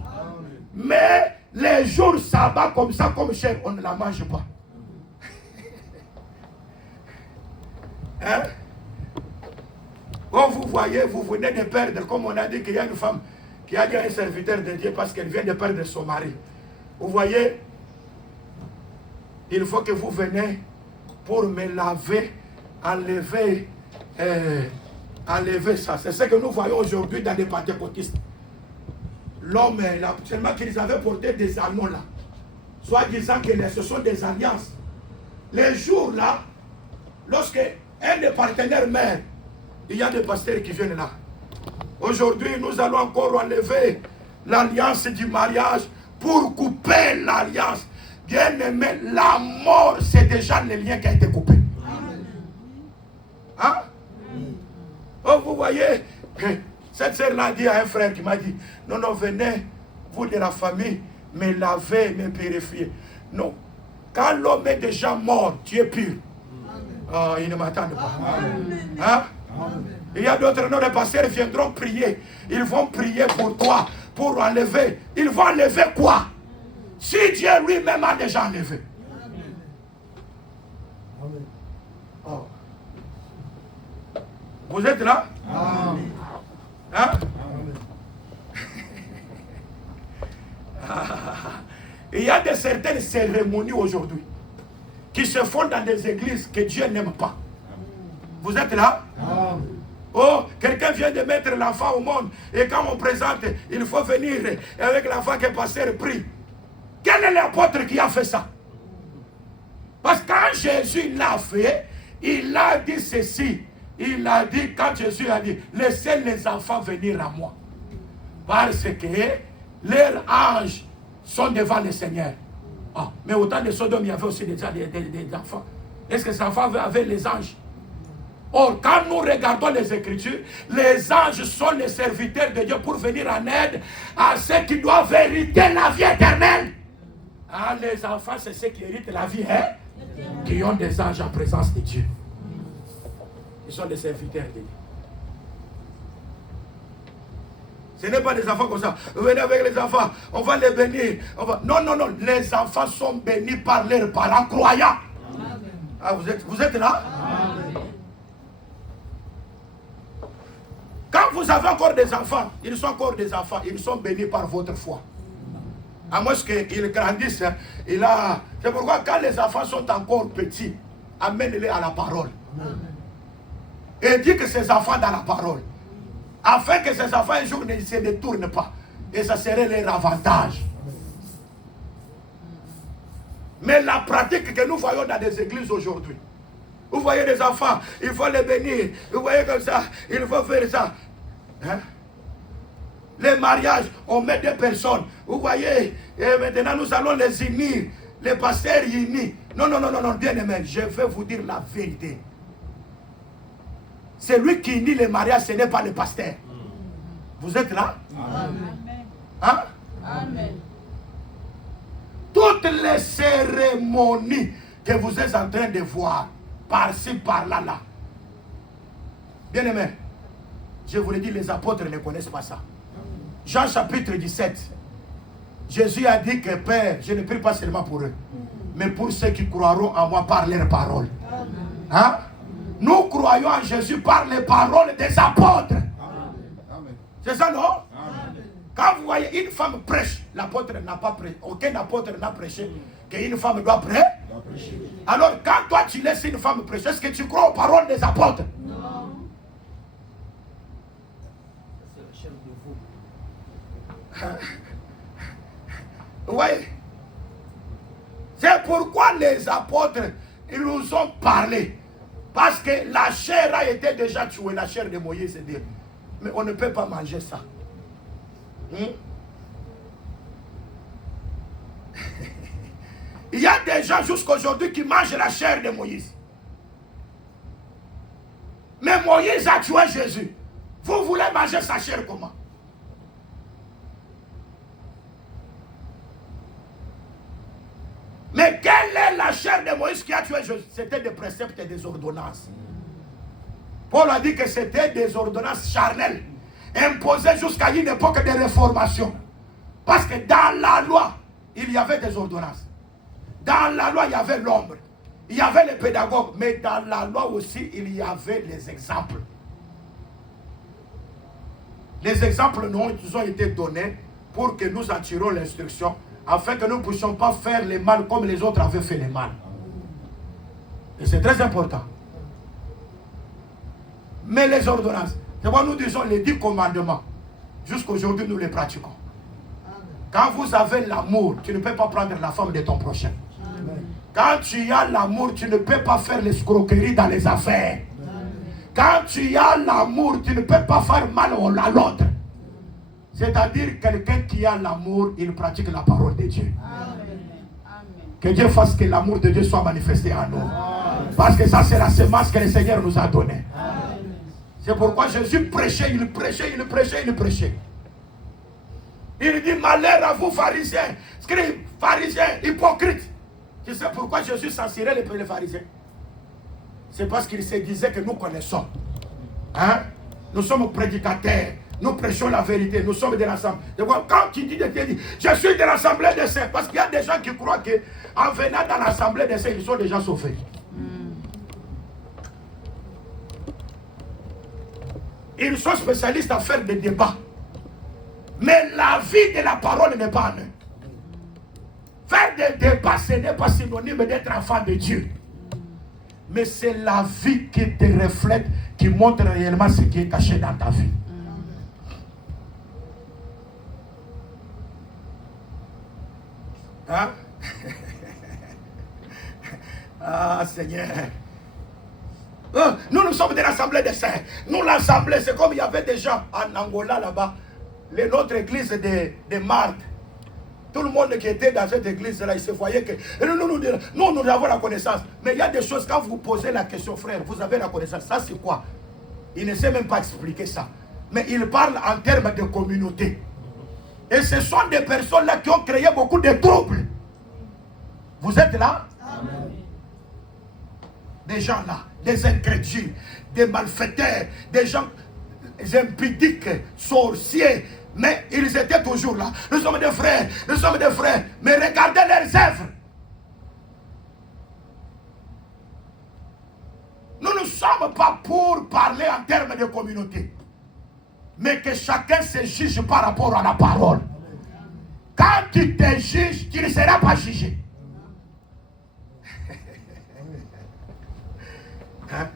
Mais les jours sabbat, comme ça, comme chair, on ne la mange pas. Hein? Oh, vous voyez, vous venez de perdre, comme on a dit qu'il y a une femme qui a dit à un serviteur de Dieu parce qu'elle vient de perdre son mari. Vous voyez, il faut que vous venez pour me laver, enlever ça. C'est ce que nous voyons aujourd'hui dans les pentecôtistes. L'homme, seulement qu'ils avaient porté des anneaux là, soit disant que ce sont des alliances. Les jours là, lorsque un des partenaires meurt, il y a des pasteurs qui viennent là. Aujourd'hui, nous allons encore enlever l'alliance du mariage pour couper l'alliance. Bien aimé, la mort, c'est déjà le lien qui a été coupé. Hein? Oh, vous voyez, cette sœur-là a dit à un frère qui m'a dit, non, non, venez, vous de la famille, me laver, me purifier. Non. Quand l'homme est déjà mort, tu es pur. Oh, il ne m'attend pas. Hein? Il y a d'autres noms de pasteurs qui viendront prier. Ils vont prier pour toi, pour enlever. Ils vont enlever quoi? Si Dieu lui-même a déjà enlevé. Oh. Vous êtes là? Hein? Il y a de certaines cérémonies aujourd'hui qui se font dans des églises que Dieu n'aime pas. Vous êtes là? Oh, quelqu'un vient de mettre l'enfant au monde et quand on présente, il faut venir avec l'enfant que le pasteur prie. Quel est l'apôtre qui a fait ça? Parce que quand Jésus l'a fait, il a dit ceci. Il a dit, quand Jésus a dit, laissez les enfants venir à moi. Parce que leurs anges sont devant le Seigneur. Ah, mais au temps de Sodome, il y avait aussi déjà des enfants. Est-ce que ces enfants avaient les anges? Or, quand nous regardons les Écritures, les anges sont les serviteurs de Dieu pour venir en aide à ceux qui doivent hériter la vie éternelle. Ah, les enfants, c'est ceux qui héritent la vie, hein? Qui ont des anges en présence de Dieu. Ils sont des serviteurs de Dieu. Ce n'est pas des enfants comme ça. Venez avec les enfants, on va les bénir. Non, non, non. Les enfants sont bénis par leurs parents croyants. Ah, vous êtes là? Amen. Quand vous avez encore des enfants, ils sont encore des enfants, ils sont bénis par votre foi. À moins qu'ils grandissent, c'est pourquoi quand les enfants sont encore petits, amène-les à la parole. Et dis que ces enfants dans la parole. Afin que ces enfants un jour ne se détournent pas. Et ça serait leur avantage. Mais la pratique que nous voyons dans des églises aujourd'hui, vous voyez des enfants, il faut les bénir. Vous voyez comme ça, il faut faire ça. Hein? Les mariages, on met des personnes. Vous voyez, et maintenant nous allons les unir. Les pasteurs unis. Non, non, non, non, non, bien aimé, je vais vous dire la vérité. C'est lui qui unit les mariages, ce n'est pas le pasteur. Vous êtes là? Amen. Hein? Amen. Toutes les cérémonies que vous êtes en train de voir, par-ci, par-là, là. Bien aimé, je vous l'ai dit, les apôtres ne connaissent pas ça. Jean chapitre 17, Jésus a dit que Père, je ne prie pas seulement pour eux, mais pour ceux qui croiront en moi par leurs paroles. Hein? Nous croyons en Jésus par les paroles des apôtres. C'est ça, non? Amen. Quand vous voyez une femme prêche, l'apôtre n'a pas prêché, aucun apôtre n'a prêché qu'une femme doit prêcher. Alors, quand toi tu laisses une femme prêcher, est-ce que tu crois aux paroles des apôtres? Non. Vous voyez? C'est pourquoi les apôtres, ils nous ont parlé. Parce que la chair a été déjà tuée, la chair de Moïse. Mais on ne peut pas manger ça. Il y a des gens jusqu'à aujourd'hui qui mangent la chair de Moïse. Mais Moïse a tué Jésus. Vous voulez manger sa chair comment? Mais quelle est la chair de Moïse qui a tué Jésus? C'était des préceptes et des ordonnances. Paul a dit que c'était des ordonnances charnelles, imposées jusqu'à une époque de réformation. Parce que dans la loi, il y avait des ordonnances. Dans la loi, il y avait l'ombre. Il y avait les pédagogues. Mais dans la loi aussi, il y avait les exemples. Les exemples nous ont été donnés pour que nous en tirons l'instruction, afin que nous ne puissions pas faire le mal comme les autres avaient fait le mal. Et c'est très important. Mais les ordonnances, c'est pourquoi nous disons les 10 commandements. Jusqu'aujourd'hui, nous les pratiquons. Quand vous avez l'amour, tu ne peux pas prendre la femme de ton prochain. Quand tu as l'amour, tu ne peux pas faire l'escroquerie dans les affaires. Quand tu as l'amour, tu ne peux pas faire mal à l'autre. C'est-à-dire quelqu'un qui a l'amour, il pratique la parole de Dieu. Que Dieu fasse que l'amour de Dieu soit manifesté en nous. Parce que ça, c'est la semence que le Seigneur nous a donnée. C'est pourquoi Jésus prêchait, il prêchait, il prêchait, il prêchait. Il dit malheur à vous pharisiens, scribes, pharisiens, hypocrites. Tu sais pourquoi Jésus censurait les pharisiens? C'est parce qu'il se disait que nous connaissons. Hein? Nous sommes prédicateurs. Nous prêchons la vérité. Nous sommes de l'assemblée. Quand tu dis de Dieu, je suis de l'assemblée des saints. Parce qu'il y a des gens qui croient qu'en venant dans l'assemblée des saints, ils sont déjà sauvés. Ils sont spécialistes à faire des débats. Mais la vie de la parole n'est pas en eux. Faire des débats, ce n'est pas synonyme d'être enfant de Dieu. Mais c'est la vie qui te reflète, qui montre réellement ce qui est caché dans ta vie. Hein? Ah Seigneur. Nous sommes de l'assemblée des saints. Nous l'assemblée, c'est comme il y avait des gens en Angola là-bas. Notre église de Marthe. Tout le monde qui était dans cette église-là, il se voyait que... Nous avons la connaissance. Mais il y a des choses, quand vous posez la question, frère, vous avez la connaissance. Ça, c'est quoi? Il ne sait même pas expliquer ça. Mais il parle en termes de communauté. Et ce sont des personnes-là qui ont créé beaucoup de troubles. Vous êtes là? Amen. Des gens là, des incrédules, des malfaiteurs, des gens impudiques, sorciers. Mais ils étaient toujours là. Nous sommes des frères, nous sommes des frères. Mais regardez leurs œuvres. Nous ne sommes pas pour parler en termes de communauté. Mais que chacun se juge par rapport à la parole. Quand tu te juges, tu ne seras pas jugé. Hein?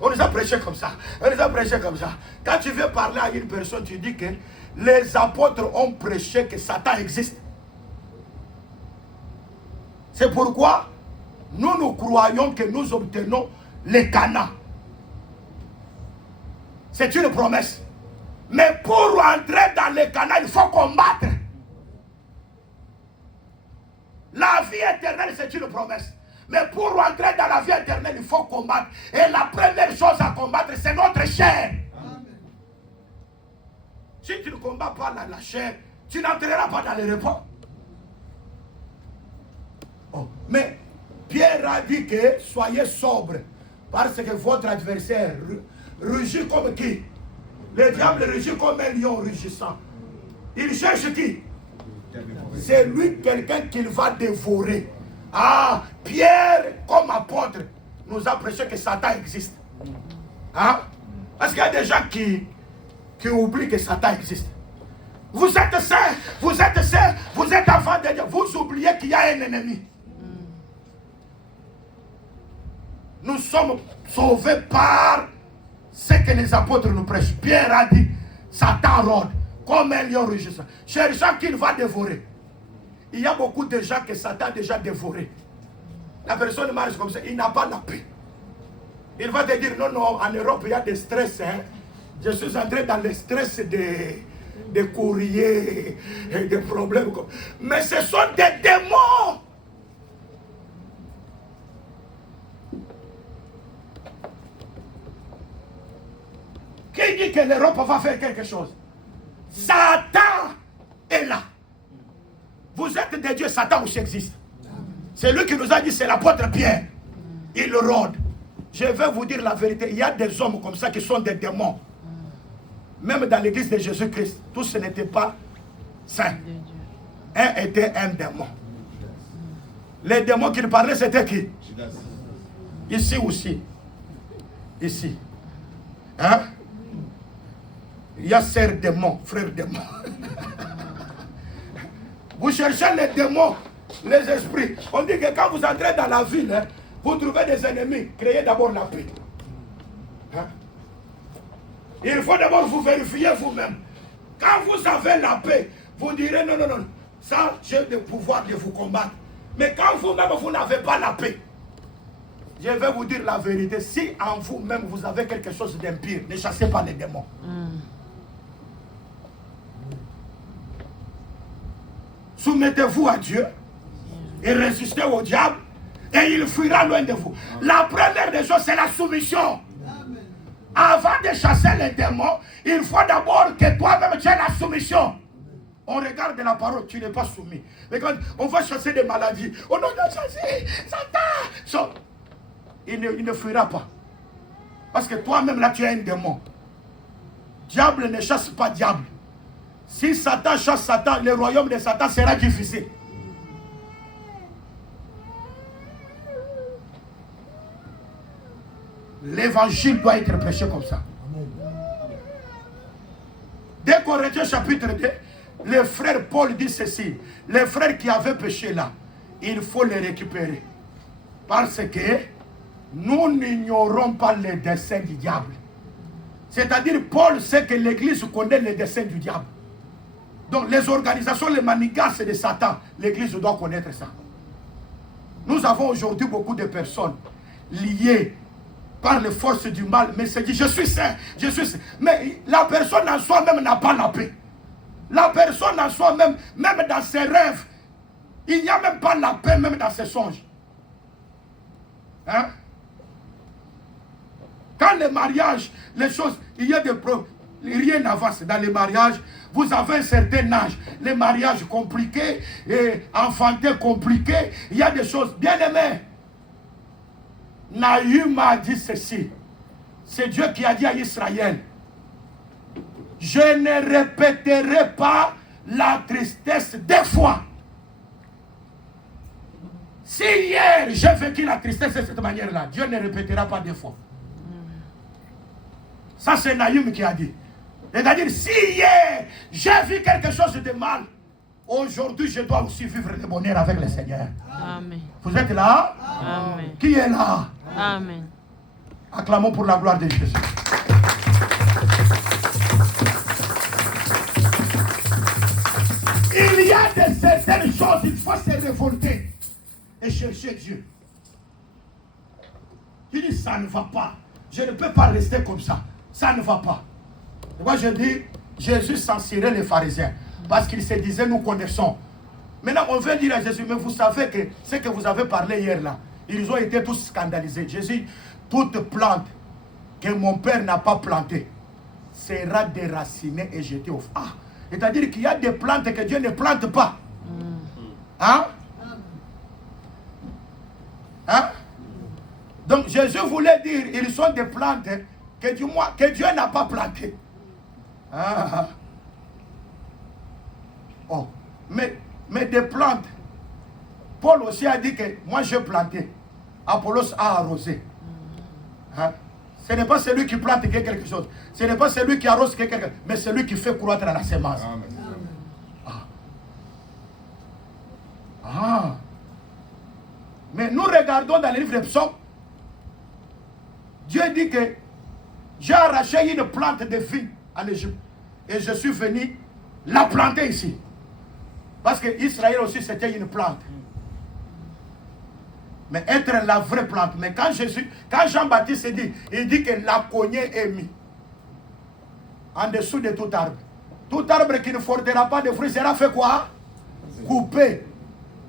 On nous a prêché comme ça. On nous a prêché comme ça. Quand tu veux parler à une personne, tu dis que les apôtres ont prêché que Satan existe. C'est pourquoi nous croyons que nous obtenons les Canaan. C'est une promesse. Mais pour entrer dans les Canaan, il faut combattre. La vie éternelle, c'est une promesse. Mais pour entrer dans la vie éternelle, il faut combattre. Et la première chose à combattre, c'est notre chair. Amen. Si tu ne combats pas la chair, tu n'entreras pas dans le repos. Oh. Mais Pierre a dit que soyez sobres, parce que votre adversaire rugit comme qui? Le diable rugit comme un lion rugissant. Il cherche qui? C'est lui quelqu'un qu'il va dévorer. Ah, Pierre, comme apôtre, nous a prêché que Satan existe. Hein? Parce qu'il y a des gens qui oublient que Satan existe. Vous êtes saints, vous êtes enfants de Dieu. Vous oubliez qu'il y a un ennemi. Nous sommes sauvés par ce que les apôtres nous prêchent. Pierre a dit, Satan rôde comme un lion rugissant, cherchant qu'il va dévorer. Il y a beaucoup de gens que Satan a déjà dévoré. La personne marche comme ça, il n'a pas la paix. Il va te dire, non, en Europe, il y a des stress. Hein? Je suis entré dans le stress des courriers, et des problèmes. Mais ce sont des démons. Qui dit que l'Europe va faire quelque chose? Satan est là. Vous êtes des dieux, Satan aussi existe. C'est lui qui nous a dit, c'est l'apôtre Pierre. Il rôde. Je vais vous dire la vérité, il y a des hommes comme ça qui sont des démons. Même dans l'église de Jésus-Christ, tous n'étaient pas saints. Un était un démon. Les démons qu'il parlait, c'était qui? Ici aussi. Ici. Hein? Il y a sœur démon, frère démon. Vous cherchez les démons, les esprits. On dit que quand vous entrez dans la ville, hein, Vous trouvez des ennemis, créez d'abord la paix. Hein? Il faut d'abord vous vérifier vous-même. Quand vous avez la paix, vous direz non, non, non, ça, j'ai le pouvoir de vous combattre. Mais quand vous-même, vous n'avez pas la paix, je vais vous dire la vérité. Si en vous-même, vous avez quelque chose d'impire, ne chassez pas les démons. Soumettez-vous à Dieu et résistez au diable et il fuira loin de vous. La première des choses, c'est la soumission. Avant de chasser les démons, il faut d'abord que toi-même tu aies la soumission. On regarde la parole, tu n'es pas soumis. Mais quand on va chasser des maladies, on a chassé Satan. Il ne fuira pas. Parce que toi-même là, tu es un démon. Diable ne chasse pas diable. Si Satan chasse Satan, le royaume de Satan sera difficile. L'évangile doit être prêché comme ça. Dès Corinthiens chapitre 2, le frère Paul dit ceci. Les frères qui avaient péché là, il faut les récupérer. Parce que nous n'ignorons pas les desseins du diable. C'est-à-dire, Paul sait que l'église connaît les desseins du diable. Donc, les organisations, les manigances de Satan, l'église doit connaître ça. Nous avons aujourd'hui beaucoup de personnes liées par les forces du mal, mais c'est dit, je suis saint, je suis saint. Mais la personne en soi-même n'a pas la paix. La personne en soi-même, même dans ses rêves, il n'y a même pas la paix, même dans ses songes. Hein? Quand le mariage, les choses, il y a des problèmes, rien n'avance dans les mariages. Vous avez un certain âge, les mariages compliqués, et enfantés compliqués, il y a des choses bien aimées. Nahum a dit ceci. C'est Dieu qui a dit à Israël, je ne répéterai pas la tristesse deux fois. Si hier j'ai vécu la tristesse de cette manière-là, Dieu ne répétera pas deux fois. Ça c'est Nahum qui a dit. C'est-à-dire, si hier j'ai vu quelque chose de mal, aujourd'hui je dois aussi vivre le bonheur avec le Seigneur. Amen. Vous êtes là? Amen. Qui est là? Amen. Acclamons pour la gloire de Jésus. Il y a de certaines choses, il faut se révolter et chercher Dieu. Tu dis, ça ne va pas. Je ne peux pas rester comme ça. Ça ne va pas. Moi je dis, Jésus censurait les pharisiens parce qu'ils se disaient, nous connaissons. Maintenant, on veut dire à Jésus, mais vous savez que ce que vous avez parlé hier là, ils ont été tous scandalisés. Jésus, toute plante que mon Père n'a pas plantée sera déracinée et jetée au feu. Ah, c'est-à-dire qu'il y a des plantes que Dieu ne plante pas. Hein? Hein? Donc Jésus voulait dire, ils sont des plantes que Dieu n'a pas plantées. Ah. Oh, mais des plantes. Paul aussi a dit que moi j'ai planté, Apollos a arrosé. Hein? Ce n'est pas celui qui plante qui est quelque chose. Ce n'est pas celui qui arrose qui est quelque chose, mais celui qui fait croître la semence. Ah. Ah. Mais nous regardons dans le livre de Psaumes. Dieu dit que j'ai arraché une plante de vigne en Égypte. Et je suis venu la planter ici. Parce que Israël aussi c'était une plante. Mais être la vraie plante. Mais quand Jean-Baptiste dit, il dit que la cognée est mise en dessous de tout arbre. Tout arbre qui ne portera pas de fruits sera fait quoi? Coupé.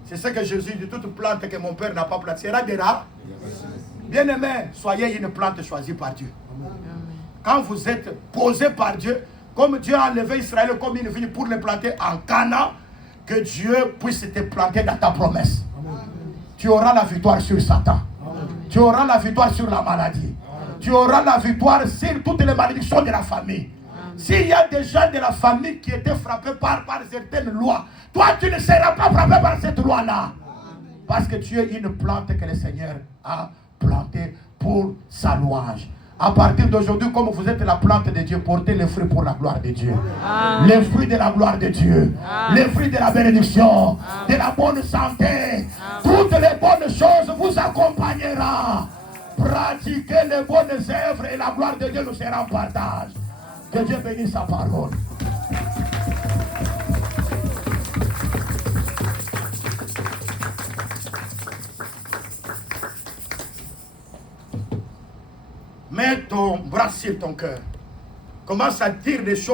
C'est ce que Jésus dit. Toute plante que mon Père n'a pas plantée sera des rats. Bien aimé, soyez une plante choisie par Dieu. Quand vous êtes posé par Dieu, comme Dieu a enlevé Israël comme une vigne pour le planter en Canaan, que Dieu puisse te planter dans ta promesse. Tu auras la victoire sur Satan. Tu auras la victoire sur la maladie. Tu auras la victoire sur toutes les malédictions de la famille. S'il y a des gens de la famille qui étaient frappés par certaines lois, toi tu ne seras pas frappé par cette loi-là. Parce que tu es une plante que le Seigneur a plantée pour sa louange. À partir d'aujourd'hui, comme vous êtes la plante de Dieu, portez les fruits pour la gloire de Dieu. Amen. Les fruits de la gloire de Dieu. Amen. Les fruits de la bénédiction. Amen. De la bonne santé. Amen. Toutes les bonnes choses vous accompagneront. Pratiquez les bonnes œuvres et la gloire de Dieu nous sera en partage. Que Dieu bénisse sa parole. Mets ton bras sur ton cœur. Commence à dire des choses.